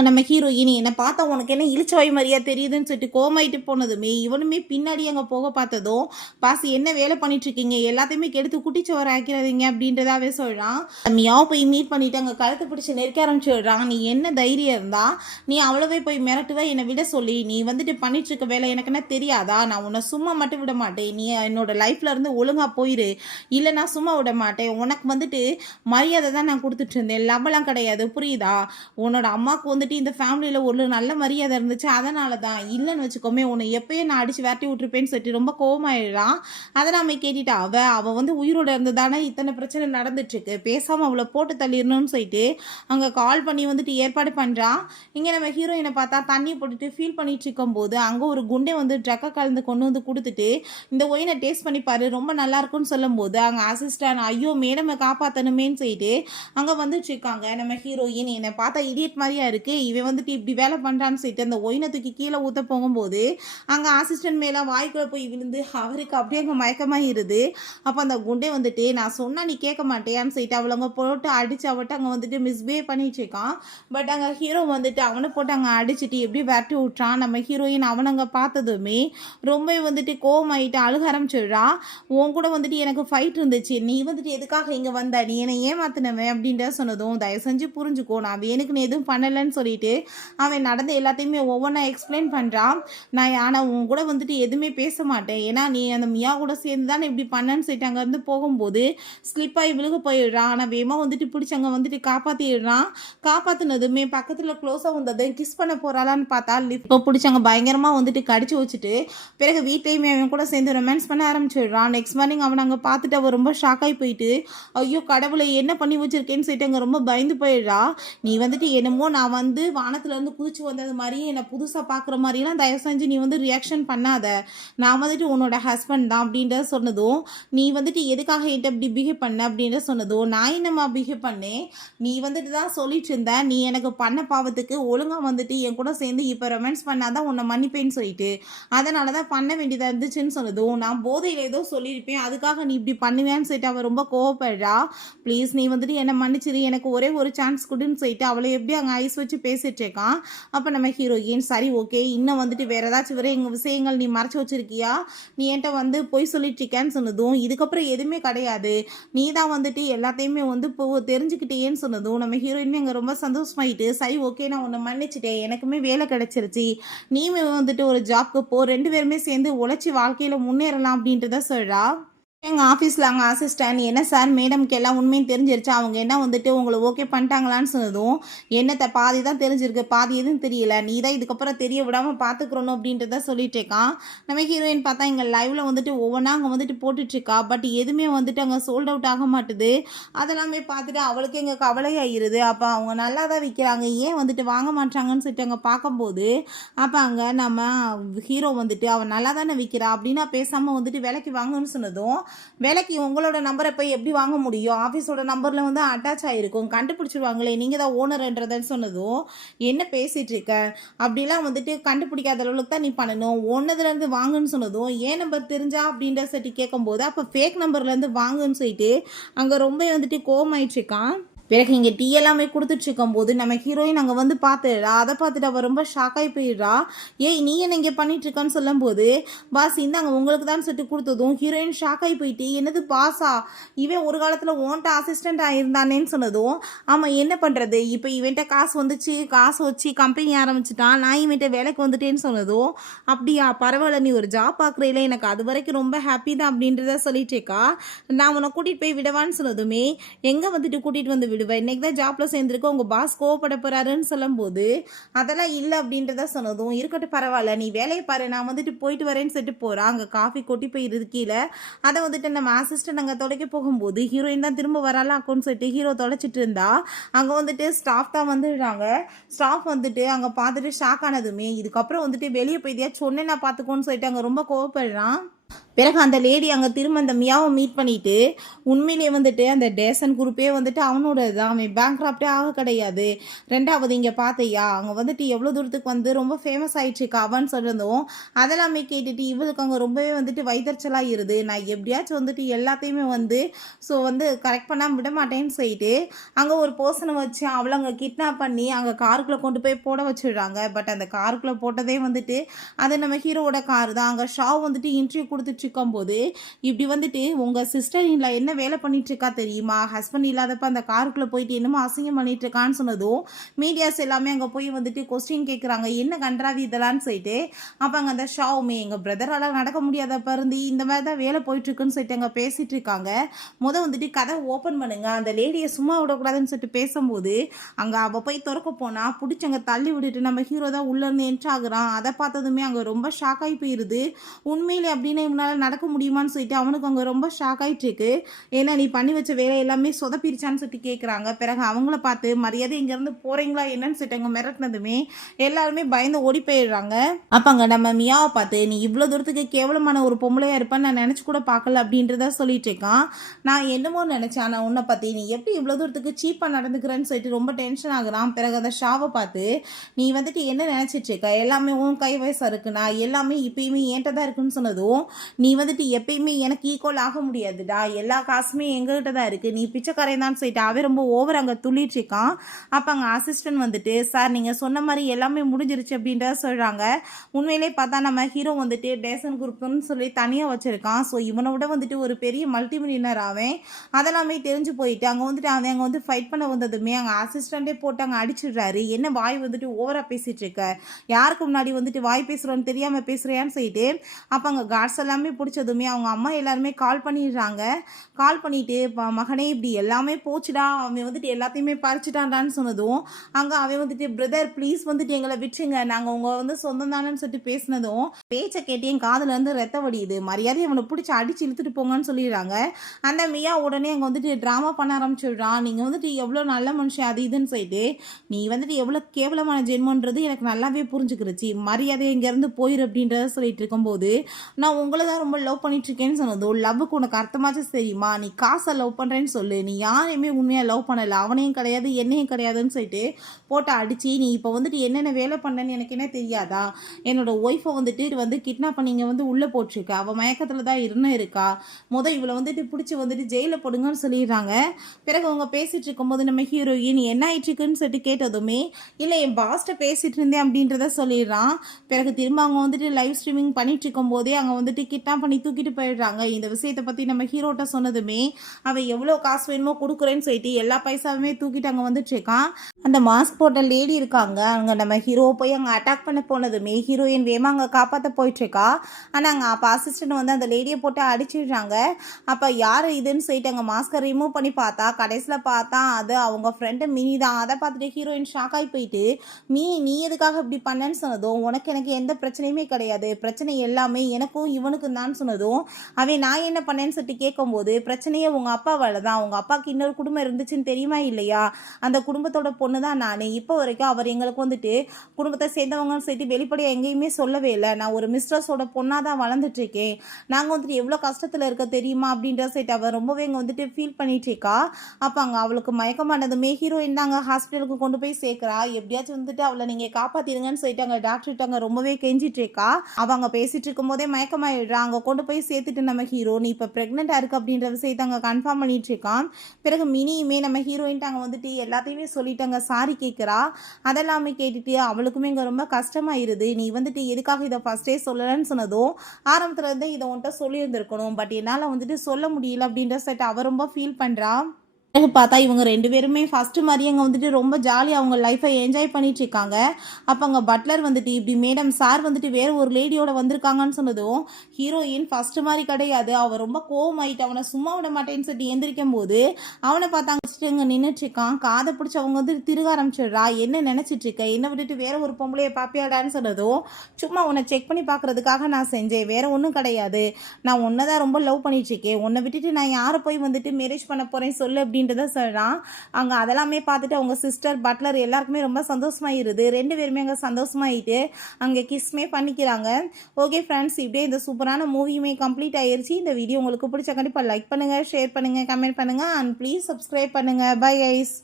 நம்ம ஹீரோயின் என்னை பார்த்தா உனக்கு என்ன இழிச்ச வாய் மாதிரியா தெரியுதுன்னு சொல்லிட்டு கோமாயிட்டு போனதுமே இவனுமே பின்னாடி அங்கே போக பார்த்ததும், பாஸ் என்ன வேலை பண்ணிட்டு இருக்கீங்க, எல்லாத்தையுமே கெடுத்து குட்டிச்சோர ஆக்கிறாதீங்க அப்படின்றதாவே சொல்கிறான். மியாவை போய் மீட் பண்ணிட்டு அங்கே கழுத்து பிடிச்சி நெருக்க ஆரம்பிச்சுடுறான். நீ என்ன தைரியம் இருந்தா நீ அவ்வளவே போய் மிரட்டுவ, என்னை விட சொல்லி, நீ வந்துட்டு பண்ணிட்டு இருக்க வேலை எனக்கு என்ன தெரியாதா, நான் உன்னை சும்மா மட்டும் விட மாட்டேன், நீ என்னோட லைஃப்ல இருந்து ஒழுங்கா போயிரு, இல்லை நான் சும்மா விட மாட்டேன், உனக்கு வந்துட்டு மரியாதை தான் நான் கொடுத்துட்டு இருந்தேன், லவ்வெல்லாம் கிடையாது புரியுதா, உன்னோட அம்மாவுக்கு வந்துட்டு இந்த ஃபேமிலியில் ஒரு நல்ல மரியாதை இருந்துச்சு, அதனால தான், இல்லைன்னு வச்சுக்கோமே உன்னை எப்பயும் நான் அடிச்சு விரட்டி விட்டுருப்பேன்னு சொல்லிட்டு ரொம்ப கோவமாயிடுறான். அதை நாம கேட்டுட்டா அவள் வந்து உயிரோட இருந்து தானே இத்தனை பிரச்சனை நடந்துட்டு இருக்கு, பேசாமல் அவளை போட்டு தள்ளிடணும்னு சொல்லிட்டு அங்கே கால் பண்ணி வந்துட்டு ஏற்பாடு பண்ணுறான். இங்கே நம்ம ஹீரோயினை பார்த்தா தண்ணி போட்டுட்டு ஃபீல் பண்ணிட்டு இருக்கும்போது அங்கே ஒரு குண்டை வந்து ட்ரக்கை கலந்து கொண்டு வந்து கொடுத்துட்டு இந்த ஒயினை டேஸ்ட் பண்ணி பாரு ரொம்ப நல்லா இருக்கும்னு சொல்லும்போது அங்கே அசிஸ்டன்ட் ஐயோ மேடமை காப்பாற்றணுமேன்னு சொல்லிட்டு அங்கே வந்துட்டு இருக்காங்க. நம்ம ஹீரோயின் என்னை பார்த்தா இடியட் மாதிரியா இருக்கு, இவன் வந்துட்டு இப்படி வேலை பண்ணுறான்னு சொல்லிட்டு அந்த ஒயினை தூக்கி கீழே ஊற்ற போகும்போது அங்கே அசிஸ்டன்ட் மேலே வாய்க்குள்ள போய் விழுந்து அவருக்கு அப்படியே அங்கே மயக்கமாகிருது. அப்போ அந்த குண்டே வந்துட்டு நான் சொன்னால் நீ கேட்க மாட்டேன்னு சொல்லிட்டு அவளங்க போட்டு அடிச்சு அவட்ட அங்கே வந்துட்டு மிஸ்பிஹேவ் பண்ணிட்டு இருக்கான். பட் அங்கே ஹீரோ வந்துட்டு அவனை போட்டு அங்கே அடிச்சுட்டு எப்படி விரட்டி விட்றான். நம்ம ஹீரோயின் அவனங்க பார்த்ததுமே ரொம்ப வந்துட்டு கோவமாயிட்டு அழுக ஆரம்பிச்சிடுறா. உன் கூட வந்துட்டு எனக்கு ஃபைட் இருந்துச்சு, நீ வந்துட்டு எதுக்காக இங்கே வந்த, நீ என்னை ஏமாத்தினவன் அப்படின்ற சொன்னதும் தயவு செஞ்சு புரிஞ்சுக்கோ நான் வேணுக்குன்னு எதுவும் பண்ணலைன்னு சொல்லிட்டு அவன் நடந்த எல்லாத்தையுமே ஒவ்வொன்றா எக்ஸ்பிளைன் பண்ணுறான். நான் ஆனால் உன் கூட வந்துட்டு எதுவுமே பேச மாட்டேன், ஏன்னா நீ அந்த மியா கூட சேர்ந்து தானே இப்படி பண்ணேன்னு சொல்லிட்டு அங்கேருந்து போகும்போது ஸ்லிப்பாகி விழுக போயிடுறான். ஆனால் வேகமாக வந்துட்டு பிடிச்சி அங்கே வந்துட்டு காப்பாற்றிடுறான். காப்பாற்றினதுமே பக்கத்தில் க்ளோஸாக வந்தது கிஸ் பண்ண போகிறாளான்னு பார்த்தா லிப்பை பிடிச்சி அங்கே பயங்கரமாக வந்துட்டு கடிச்சு வச்சுட்டு பிறகு வீட்டையுமே அவன் கூட சேர்ந்து ரொமான்ஸ் பண்ண ஆரம்பிச்சிடுறான். நெக்ஸ்ட் மார்னிங் அவனை அங்கே பார்த்துட்டு அவன் ரொம்ப ஷாக்காகி போயிட்டு ஐயோ கடவுளை என்ன பண்ணி வச்சிருக்கேன்னு சொல்லிட்டு அங்கே ரொம்ப பயந்து போயிடுறா. நீ வந்துட்டு என்னமோ நான் வந்து வானத்துலேருந்து குதிச்சு வந்தது மாதிரி என்னை புதுசாக பார்க்குற மாதிரிலாம் தயவு செஞ்சு நீ வந்து ரியாக்ஷன் பண்ணாத, நான் வந்துட்டு உன்னோட ஹஸ்பண்ட் தான் அப்படின்றத சொன்னதும் நீ வந்துட்டு எதுக்காக என்கிட்ட இப்படி பிஹேவ் பண்ண அப்படின்ற சொன்னதும் நான் என்னம்மா பிஹேவ் பண்ணேன், நீ வந்துட்டு தான் சொல்லிட்டு இருந்த நீ எனக்கு பண்ண பாவத்துக்கு ஒழுங்காக வந்துட்டு என் கூட சேர்ந்து இப்போ ரொமான்ஸ் பண்ணாதான் உன்னை மன்னிப்பேன்னு சொல்லிட்டு அதனால தான் பண்ண வேண்டியதாக இருந்துச்சுன்னு சொன்னதும் நான் போதையில் ஏதோ சொல்லியிருப்பேன் அதுக்காக நீ இப்படி பண்ணுவேன்னு சொல்லிட்டு அவள் ரொம்ப கோவப்படுறா. ப்ளீஸ் நீ வந்துட்டு என்னை மன்னிச்சிரு, எனக்கு ஒரே ஒரு சான்ஸ் கொடுன்னு சொல்லிட்டு அவளை எப்படி அங்கே ஐஸ் வச்சு பேசிட்டு இருக்கான். அப்போ நம்ம ஹீரோயின் சரி ஓகே இன்னும் வந்துட்டு வேறு ஏதாச்சும் வேறு எங்கள் விஷயங்கள் நீ மறைச்சி வச்சிருக்கியா, நீ என்கிட்ட வந்து போய் சொல்லிட்டு இருக்கேன்னு சொன்னதும் இதுக்கப்புறம் எதுவுமே கிடையாது, நீ தான் வந்துட்டு எல்லாத்தையுமே வந்து இப்போ தெரிஞ்சுக்கிட்டேன்னு சொன்னதும் நம்ம ஹீரோயினுமே அங்கே ரொம்ப சந்தோஷமாயிட்டு சரி ஓகே நான் உன்னை மன்னிச்சிட்டேன், எனக்குமே வேலை கிடைச்சிருச்சு, நீமே வந்துட்டு ஒரு ஜாப்க்கு போ, ரெண்டு பேருமே சேர்ந்து உழைச்சி வாழ்க்கையில் முன்னேறலாம் அப்படின்றத சொல்கிறா. எங்கள் ஆஃபீஸில் அங்கே அசிஸ்டன்ட் என்ன சார் மேடம்க்கு எல்லாம் உண்மையும் தெரிஞ்சிருச்சு, அவங்க என்ன வந்துட்டு உங்களை ஓகே பண்ணிட்டாங்களான்னு சொன்னதும் என்னத்தை பாதி தான் தெரிஞ்சிருக்கு பாதி எதுவும் தெரியல, நீ தான் இதுக்கப்புறம் தெரிய விடாமல் பார்த்துக்கிறணும் அப்படின்றத சொல்லிட்டு இருக்கான். நம்ம ஹீரோயின் பார்த்தா இங்கே லைவில் வந்துட்டு ஒவ்வொன்றா அங்கே வந்துட்டு போட்டுட்ருக்கா. பட் எதுவுமே வந்துட்டு அங்கே சோல்ட் அவுட் ஆக மாட்டுது. அதெல்லாமே பார்த்துட்டு அவளுக்கு எங்கள் கவலையாயிருது. அப்போ அவங்க நல்லா தான் விற்கிறாங்க, ஏன் வந்துட்டு வாங்க மாட்டாங்கன்னு சொல்லிட்டு அங்கே பார்க்கும்போது அப்போ அங்கே நம்ம ஹீரோ வந்துட்டு அவன் நல்லா தானே விற்கிறா அப்படின்னா பேசாமல் வந்துட்டு விலைக்கு வாங்கன்னு சொன்னதும் வேலைக்கு உங்களோட நம்பரை போய் எப்படி வாங்க முடியும், ஆஃபீஸோட நம்பரில் வந்து அட்டாச் ஆகிருக்கும் கண்டுபிடிச்சிருவாங்களே நீங்கள் தான் ஓனர்ன்றதுன்னு சொன்னதும் என்ன பேசிகிட்டு இருக்க அப்படிலாம் வந்துட்டு கண்டுபிடிக்காத அளவுக்கு தான் நீ பண்ணணும், ஒன்னதுலேருந்து வாங்குன்னு சொன்னதும் ஏன் நம்பர் தெரிஞ்சா அப்படின்ற சொல்லிட்டு கேட்கும்போது அப்போ ஃபேக் நம்பர்லேருந்து வாங்குன்னு சொல்லிட்டு அங்கே ரொம்ப வந்துட்டு கோவமாயிட்டுருக்கான். பிறகு இங்கே டீ எல்லாமே கொடுத்துட்டு இருக்கும்போது நம்ம ஹீரோயின் அங்கே வந்து பார்த்துடுறா. அதை பார்த்துட்டு அவள் ரொம்ப ஷாக்காகி போயிடுறா. ஏய் நீ என்ன இங்கே பண்ணிட்டு இருக்கான்னு சொல்லும்போது பாஸ் இந்தாங்க உங்களுக்கு தான் சொல்லிட்டு கொடுத்ததும் ஹீரோயின் ஷாக்காகி போயிட்டு என்னது பாஸா, இவன் ஒரு காலத்தில் ஓன்ட்ட அசிஸ்டண்ட் ஆகியிருந்தானேன்னு சொன்னதும் ஆமாம் என்ன பண்ணுறது இப்போ இவன்ட்ட காசு வந்துச்சு, காசு வச்சு கம்பெனி ஆரம்பிச்சிட்டான், நான் இவன்ட்ட வேலைக்கு வந்துட்டேன்னு சொன்னதும் அப்படியா பரவாயில்ல நீ ஒரு ஜாப் பார்க்குறீல எனக்கு அது வரைக்கும் ரொம்ப ஹாப்பி தான் அப்படின்றத சொல்லிட்டு இருக்கா. நான் உன்னை கூட்டிகிட்டு போய் விடவான்னு சொன்னதுமே எங்கே வந்துட்டு கூட்டிகிட்டு வந்து விடுவேன், இன்னைக்கு தான் ஜாப்ல சேர்ந்துருக்க உங்கள் பாஸ் கோவப்பட போகிறாருன்னு சொல்லும்போது அதெல்லாம் இல்லை அப்படின்றத சொன்னதும் இருக்கட்டும் பரவாயில்ல நீ வேலையை பாரு நான் வந்துட்டு போயிட்டு வரேன்னு சொல்லிட்டு போகிறான். அங்கே காஃபி கொட்டி போயிருது கீழே. அதை வந்துட்டு நம்ம அசிஸ்டன்ட் அங்கே தொலைக்க போகும்போது ஹீரோயின் தான் திரும்ப வரலாக்குன்னு சொல்லிட்டு ஹீரோ தொலைச்சிட்டு இருந்தா அங்கே வந்துட்டு ஸ்டாஃப் தான் வந்துடுறாங்க. ஸ்டாஃப் வந்துட்டு அங்கே பார்த்துட்டு ஷாக் ஆனதுமே இதுக்கப்புறம் வந்துட்டு வெளியே போய்தியா சொன்னேன் நான் பார்த்துக்கோன்னு சொல்லிட்டு அங்கே ரொம்ப கோவப்படுறான். பிறகு அந்த லேடி அங்கே திரும்ப அந்த மியாவை மீட் பண்ணிட்டு உண்மையிலே வந்துட்டு அந்த டேசன் குரூப்பே வந்துட்டு அவனோட தான், அவன் பேங்க்ராப்டே ஆக கிடையாது. ரெண்டாவது இங்கே பார்த்தையா அங்கே வந்துட்டு எவ்வளோ தூரத்துக்கு வந்து ரொம்ப ஃபேமஸ் ஆயிடுச்சுக்கா அவன்னு சொல்லியிருந்தோம். அதெல்லாமே கேட்டுட்டு இவளுக்கு அங்கே ரொம்பவே வந்துட்டு வைத்தறிச்சலாக இருது. நான் எப்படியாச்சும் வந்துட்டு எல்லாத்தையுமே வந்து ஸோ வந்து கரெக்ட் பண்ணாமல் விட மாட்டேன்னு சொல்லிட்டு அங்கே ஒரு பர்சனை வச்சு அவளை அங்கே கிட்னாப் பண்ணி அங்கே காருக்குள்ளே கொண்டு போய் போட வச்சுடுறாங்க. பட் அந்த காருக்குள்ளே போட்டதே வந்துட்டு அது நம்ம ஹீரோவோட கார் தான். அங்கே ஷாவ் வந்துட்டு இன்டர்வியூ கொடுத்துட்டு இருக்கும்போது இப்படி வந்துட்டு உங்கள் சிஸ்டர் இல்லை என்ன வேலை பண்ணிட்டு இருக்கா தெரியுமா, ஹஸ்பண்ட் இல்லாதப்ப அந்த காருக்குள்ளே போயிட்டு என்னமோ அசிங்கம் பண்ணிட்டு இருக்கான்னு சொன்னதும் மீடியாஸ் எல்லாமே அங்கே போய் வந்துட்டு கொஸ்டின் கேட்குறாங்க என்ன கன்றாவி இதெல்லாம்னு சொல்லிட்டு. அப்போ அங்கே அந்த ஷாவுமே எங்கள் பிரதரால் நடக்க முடியாத பருந்தி இந்த மாதிரி தான் வேலை போயிட்டுருக்குன்னு சொல்லிட்டு அங்கே பேசிகிட்டு இருக்காங்க. வந்துட்டு கதை ஓப்பன் பண்ணுங்க அந்த லேடியை சும்மா விடக்கூடாதுன்னு சொல்லிட்டு பேசும்போது அங்கே அவள் போய் திறக்க போனால் பிடிச்சி அங்கே தள்ளி விட்டுட்டு நம்ம ஹீரோ தான் உள்ளேருந்து என்ட்ரு ஆகுறான். அதை பார்த்ததுமே அங்கே ரொம்ப ஷாக்காகி போயிடுது. உண்மையிலே அப்படின்னு இதெல்லாம் இவங்களால நடக்க முடியுமான்னு சொல்லிட்டு அவனுக்கு அங்கே ரொம்ப ஷாக் ஆகிட்டு இருக்கு. ஏன்னா நீ பண்ணி வச்ச வேலை எல்லாமே சொதப்பிருச்சான்னு சொல்லிட்டு கேட்குறாங்க. பிறகு அவங்கள பார்த்து மரியாதை இங்கேருந்து போகிறீங்களா என்னன்னு சொல்லிட்டு அங்கே மிரட்டினதுமே எல்லாருமே பயந்து ஓடி போயிடுறாங்க. அப்போ அங்கே நம்ம மியாவை பார்த்து நீ இவ்வளோ தூரத்துக்கு கேவலமான ஒரு பொம்பளையாக இருப்பேன்னு நான் நினச்சி கூட பார்க்கல அப்படின்றத சொல்லிட்டு இருக்கான். நான் என்னமோ நினச்சேன் நான் உன்னை பற்றி நீ எப்படி இவ்வளோ தூரத்துக்கு சீப்பாக நடந்துக்கிறேன்னு சொல்லிட்டு ரொம்ப டென்ஷன் ஆகுறான். பிறகு அந்த ஷாவை பார்த்து நீ வந்துட்டு என்ன நினச்சிட்டு இருக்க, எல்லாமே உன் கை வயசாக இருக்குண்ணா, எல்லாமே இப்பயுமே என்கிட்ட தான் இருக்குன்னு சொன்னதும் நீ வந்துட்டு எப்பயுமே எனக்கு ஈக்குவல் ஆக முடியாதுடா, எல்லா காசுமே எங்ககிட்ட தான் இருக்குது, நீ பிச்சைக்காரன் தான் சொல்லிட்டு அவன் ரொம்ப ஓவர் அங்கே துள்ளிட்டு இருக்கான். அப்போ அங்கே அசிஸ்டன்ட் வந்துட்டு சார் நீங்கள் சொன்ன மாதிரி எல்லாமே முடிஞ்சிருச்சு அப்படின்றத சொல்கிறாங்க. உண்மையிலே பார்த்தா நம்ம ஹீரோ வந்துட்டு டேசன் குரூப்னு சொல்லி தனியாக வச்சுருக்கான். ஸோ இவனை விட வந்துட்டு ஒரு பெரிய மல்டி மில்லியனர் ஆவேன் அதெல்லாமே தெரிஞ்சு போயிட்டு அங்கே வந்துட்டு அவன் அங்கே வந்து ஃபைட் பண்ண வந்ததுமே அங்கே அசிஸ்டண்ட்டே போட்டு அங்கே அடிச்சிடுறாரு. என்ன வாய் வந்துட்டு ஓவராக பேசிகிட்டு இருக்க, யாருக்கு முன்னாடி வந்துட்டு வாய் பேசுகிறோன்னு தெரியாமல் பேசுகிறியான்னு சொல்லிட்டு அப்போ அங்கே கார்ட்ஸ் எல்லாமே பிடிச்சதுமே அவங்க அம்மா எல்லாருமே கால் பண்ணிடுறாங்க. கால் பண்ணிவிட்டு மகனே இப்படி எல்லாமே போச்சுடா, அவன் வந்துட்டு எல்லாத்தையுமே பறிச்சுட்டான்டான்னு சொன்னதும் அங்கே அவன் வந்துட்டு பிரதர் ப்ளீஸ் வந்துட்டு எங்களை விட்டுருங்க, நாங்கள் உங்கள் வந்து சொந்தம் தானேன்னு சொல்லிட்டு பேசினதும் பேச்சை கேட்டு என் காதில் வந்து ரத்த வடியுது, மரியாதை அவனை பிடிச்சி அடிச்சு இழுத்துட்டு போங்கன்னு சொல்லிடுறாங்க. அந்த மியா உடனே அங்கே வந்துட்டு ட்ராமா பண்ண ஆரம்பிச்சிடுறான். நீங்கள் வந்துட்டு எவ்வளோ நல்ல மனுஷன் அது இதுன்னு சொல்லிட்டு நீ வந்துட்டு எவ்வளோ கேவலமான ஜென்மன்றது எனக்கு நல்லாவே புரிஞ்சுக்கிருச்சு, மரியாதை இங்கேருந்து போயிரு அப்படின்றத சொல்லிட்டு இருக்கும்போது நான் உங்களை தான் ரொம்ப லவ் பண்ணிட்டு இருக்கேன்னு சொன்னதும் லவ்வுக்கு உனக்கு அர்த்தமாச்சும் தெரியுமா, நீ காசை லவ் பண்ணுறேன்னு சொல்லு, நீ யாரையுமே உண்மையாக லவ் பண்ணலை, அவனையும் கிடையாது என்னையும் கிடையாதுன்னு சொல்லிட்டு போட்டு அடிச்சு நீ இப்போ வந்துட்டு என்னென்ன வேலை பண்ணேன்னு எனக்கு என்ன தெரியாதா, என்னோட ஒய்ஃபை வந்துட்டு கிட்னாப் பண்ணி இங்கே வந்து உள்ளே போட்டிருக்க, அவள் மயக்கத்தில் தான் இருக்கா, இவளை வந்துட்டு பிடிச்சி வந்துட்டு ஜெயிலில் போடுங்கன்னு சொல்லிடுறாங்க. பிறகு அவங்க பேசிகிட்டு இருக்கும்போது நம்ம ஹீரோயின் என்ன ஆயிட்டுருக்குன்னு சொல்லிட்டு கேட்டதுமே இல்லை என் பாஸ்ட்டை பேசிகிட்டு இருந்தேன் அப்படின்றத சொல்லிடுறான். பிறகு திரும்ப அவங்க வந்துட்டு லைவ் ஸ்ட்ரீமிங் பண்ணிட்டு இருக்கும் போதே அங்கே வந்துட்டு கிட்னாப் பண்ணி தூக்கிட்டு போயிடுறாங்க. இந்த விஷயத்தை பற்றி நம்ம ஹீரோட்ட சொன்னதுமே அவன் எவ்வளோ காசு வேணுமோ கொடுக்குறேன்னு சொல்லிட்டு எல்லா பைசாவுமே தூக்கிட்டு அங்கே வந்துட்டு இருக்கான். அந்த மாஸ்க் போட்ட லேடி இருக்காங்க, அங்கே நம்ம ஹீரோ போய் அங்கே அட்டாக் பண்ண போனதுமே ஹீரோயின் வேமா அங்கே காப்பாற்ற போயிட்டுருக்கா. ஆனால் அங்கே அப்போ அசிஸ்டன்ட் வந்து அந்த லேடியை போட்டு அடிச்சிடுறாங்க. அப்போ யார் இதுன்னு சொல்லிட்டு அங்கே மாஸ்கை ரிமூவ் பண்ணி பார்த்தா கடைசியில் பார்த்தா அது அவங்க ஃப்ரெண்டு மினி தான். அதை பார்த்துட்டு ஹீரோயின் ஷாக் ஆகி போயிட்டு நீ எதுக்காக இப்படி பண்ணேன்னு சொன்னதும் எனக்கு எந்த பிரச்சனையுமே கிடையாது, பிரச்சனை எல்லாமே எனக்கும் இவனுக்கும் தான் சொன்னதும் அவன் நான் என்ன பண்ணேன்னு சொல்லிட்டு கேட்கும்போது பிரச்சனையே உங்கள் அப்பாவால் தான், உங்கள் அப்பாவுக்கு இன்னொரு குடும்பம் இருந்துச்சுன்னு தெரியுமா இல்லையா, அந்த குடும்பத்தோட பொண்ணு தான் நான், இப்போ வரைக்கும் அவர் எங்களுக்கு வந்துட்டு குடும்பத்தை சேர்ந்தவங்கன்னு சொல்லிட்டு வெளிப்படையாக எங்கேயுமே சொல்லவே இல்லை, நான் ஒரு மிஸ்ட்ரஸோட பொண்ணாக தான் வளர்ந்துட்டுருக்கேன், நாங்கள் வந்துட்டு எவ்வளோ கஷ்டத்தில் இருக்க தெரியுமா அப்படின்ற சொல்லிட்டு அவள் ரொம்பவே இங்கே வந்துட்டு ஃபீல் பண்ணிட்டு இருக்கா. அப்போ அங்கே அவளுக்கு மயக்கமானதுமே ஹீரோயின் தாங்க ஹாஸ்பிட்டலுக்கு கொண்டு போய் சேர்க்குறா. எப்படியாச்சும் வந்துட்டு அவளை நீங்கள் காப்பாற்றிடுங்கன்னு சொல்லிட்டு அங்கே டாக்டர்கிட்ட அங்கே ரொம்பவே கெஞ்சிட்டு இருக்கா. அவள் அங்கே பேசிட்டு இருக்கும் போதே மயக்கமாயிடுறா. அங்கே கொண்டு போய் சேர்த்துட்டு நம்ம ஹீரோ நீ இப்போ ப்ரெக்னெண்ட்டாக இருக்கு அப்படின்ற விஷயத்தை அங்கே கன்ஃபார்ம் பண்ணிட்டு இருக்கான். பிறகு மினியுமே நம்ம ஹீரோயின்ட்டு அங்கே வந்துட்டு எல்லாத்தையுமே சொல்லிட்டு அங்கே சாரி கேட்குறா. அதெல்லாமே கேட்டுட்டு அவளுக்குமே இங்கே ரொம்ப கஷ்டமாயிருது. நீ வந்துட்டு எதுக்காக இதை ஃபஸ்ட்டே சொல்லலைன்னு சொன்னதும் ஆரம்பத்தில் இருந்து இதை உன்ட்ட சொல்லியிருந்திருக்கணும், பட் என்னால் வந்துட்டு சொல்ல முடியல அப்படின்ற செட் அவள் ரொம்ப ஃபீல் பண்ணுறா. பிறகு பார்த்தா இவங்க 2 பேருமே ஃபஸ்ட்டு மாதிரி அங்கே வந்துட்டு ரொம்ப ஜாலியாக அவங்க லைஃப்பை என்ஜாய் பண்ணிட்டு இருக்காங்க. அப்போ அங்கே பட்லர் வந்துட்டு இப்படி மேடம் சார் வந்துட்டு வேறு ஒரு லேடியோட வந்திருக்காங்கன்னு சொன்னதும் ஹீரோயின் ஃபஸ்ட்டு மாதிரி கிடையாது, அவள் ரொம்ப கோவமாயிட்டு அவனை சும்மா விட மாட்டேன்னு சொல்லிட்டு எந்திரிக்கும் போது அவனை பார்த்தாங்க இங்கே நின்றுட்டுருக்கான். காதை பிடிச்சி அவங்க வந்துட்டு திருக ஆரம்பிச்சிடுறா. என்ன நினச்சிட்டு இருக்க, என்னை விட்டுட்டு வேற ஒரு பொம்பளையை பாப்பியாடான்னு சொன்னதும் சும்மா உன்னை செக் பண்ணி பார்க்குறதுக்காக நான் செஞ்சேன், வேற ஒன்றும் கிடையாது, நான் உன்னை தான் ரொம்ப லவ் பண்ணிட்டுருக்கேன், உன்னை விட்டுட்டு நான் யாரை போய் வந்துட்டு மேரேஜ் பண்ண போகிறேன் சொல்லு அப்படின்றத சொல்கிறான். அங்கே அதெல்லாமே பார்த்துட்டு அவங்க சிஸ்டர் பட்லர் எல்லாருக்குமே ரொம்ப சந்தோஷமாயிருது. 2 பேருமே அங்கே சந்தோஷமாயிட்டு அங்கே கிஸ்மே பண்ணிக்கிறாங்க. ஓகே ஃப்ரெண்ட்ஸ், இப்படியே இந்த சூப்பரான மூவியுமே கம்ப்ளீட் ஆயிடுச்சு. இந்த வீடியோ உங்களுக்கு பிடிச்ச கண்டிப்பாக லைக் பண்ணுங்கள், ஷேர் பண்ணுங்கள், கமெண்ட் பண்ணுங்கள் அண்ட் ப்ளீஸ் சப்ஸ்கிரைப் பண்ணுங்கள். Bye guys.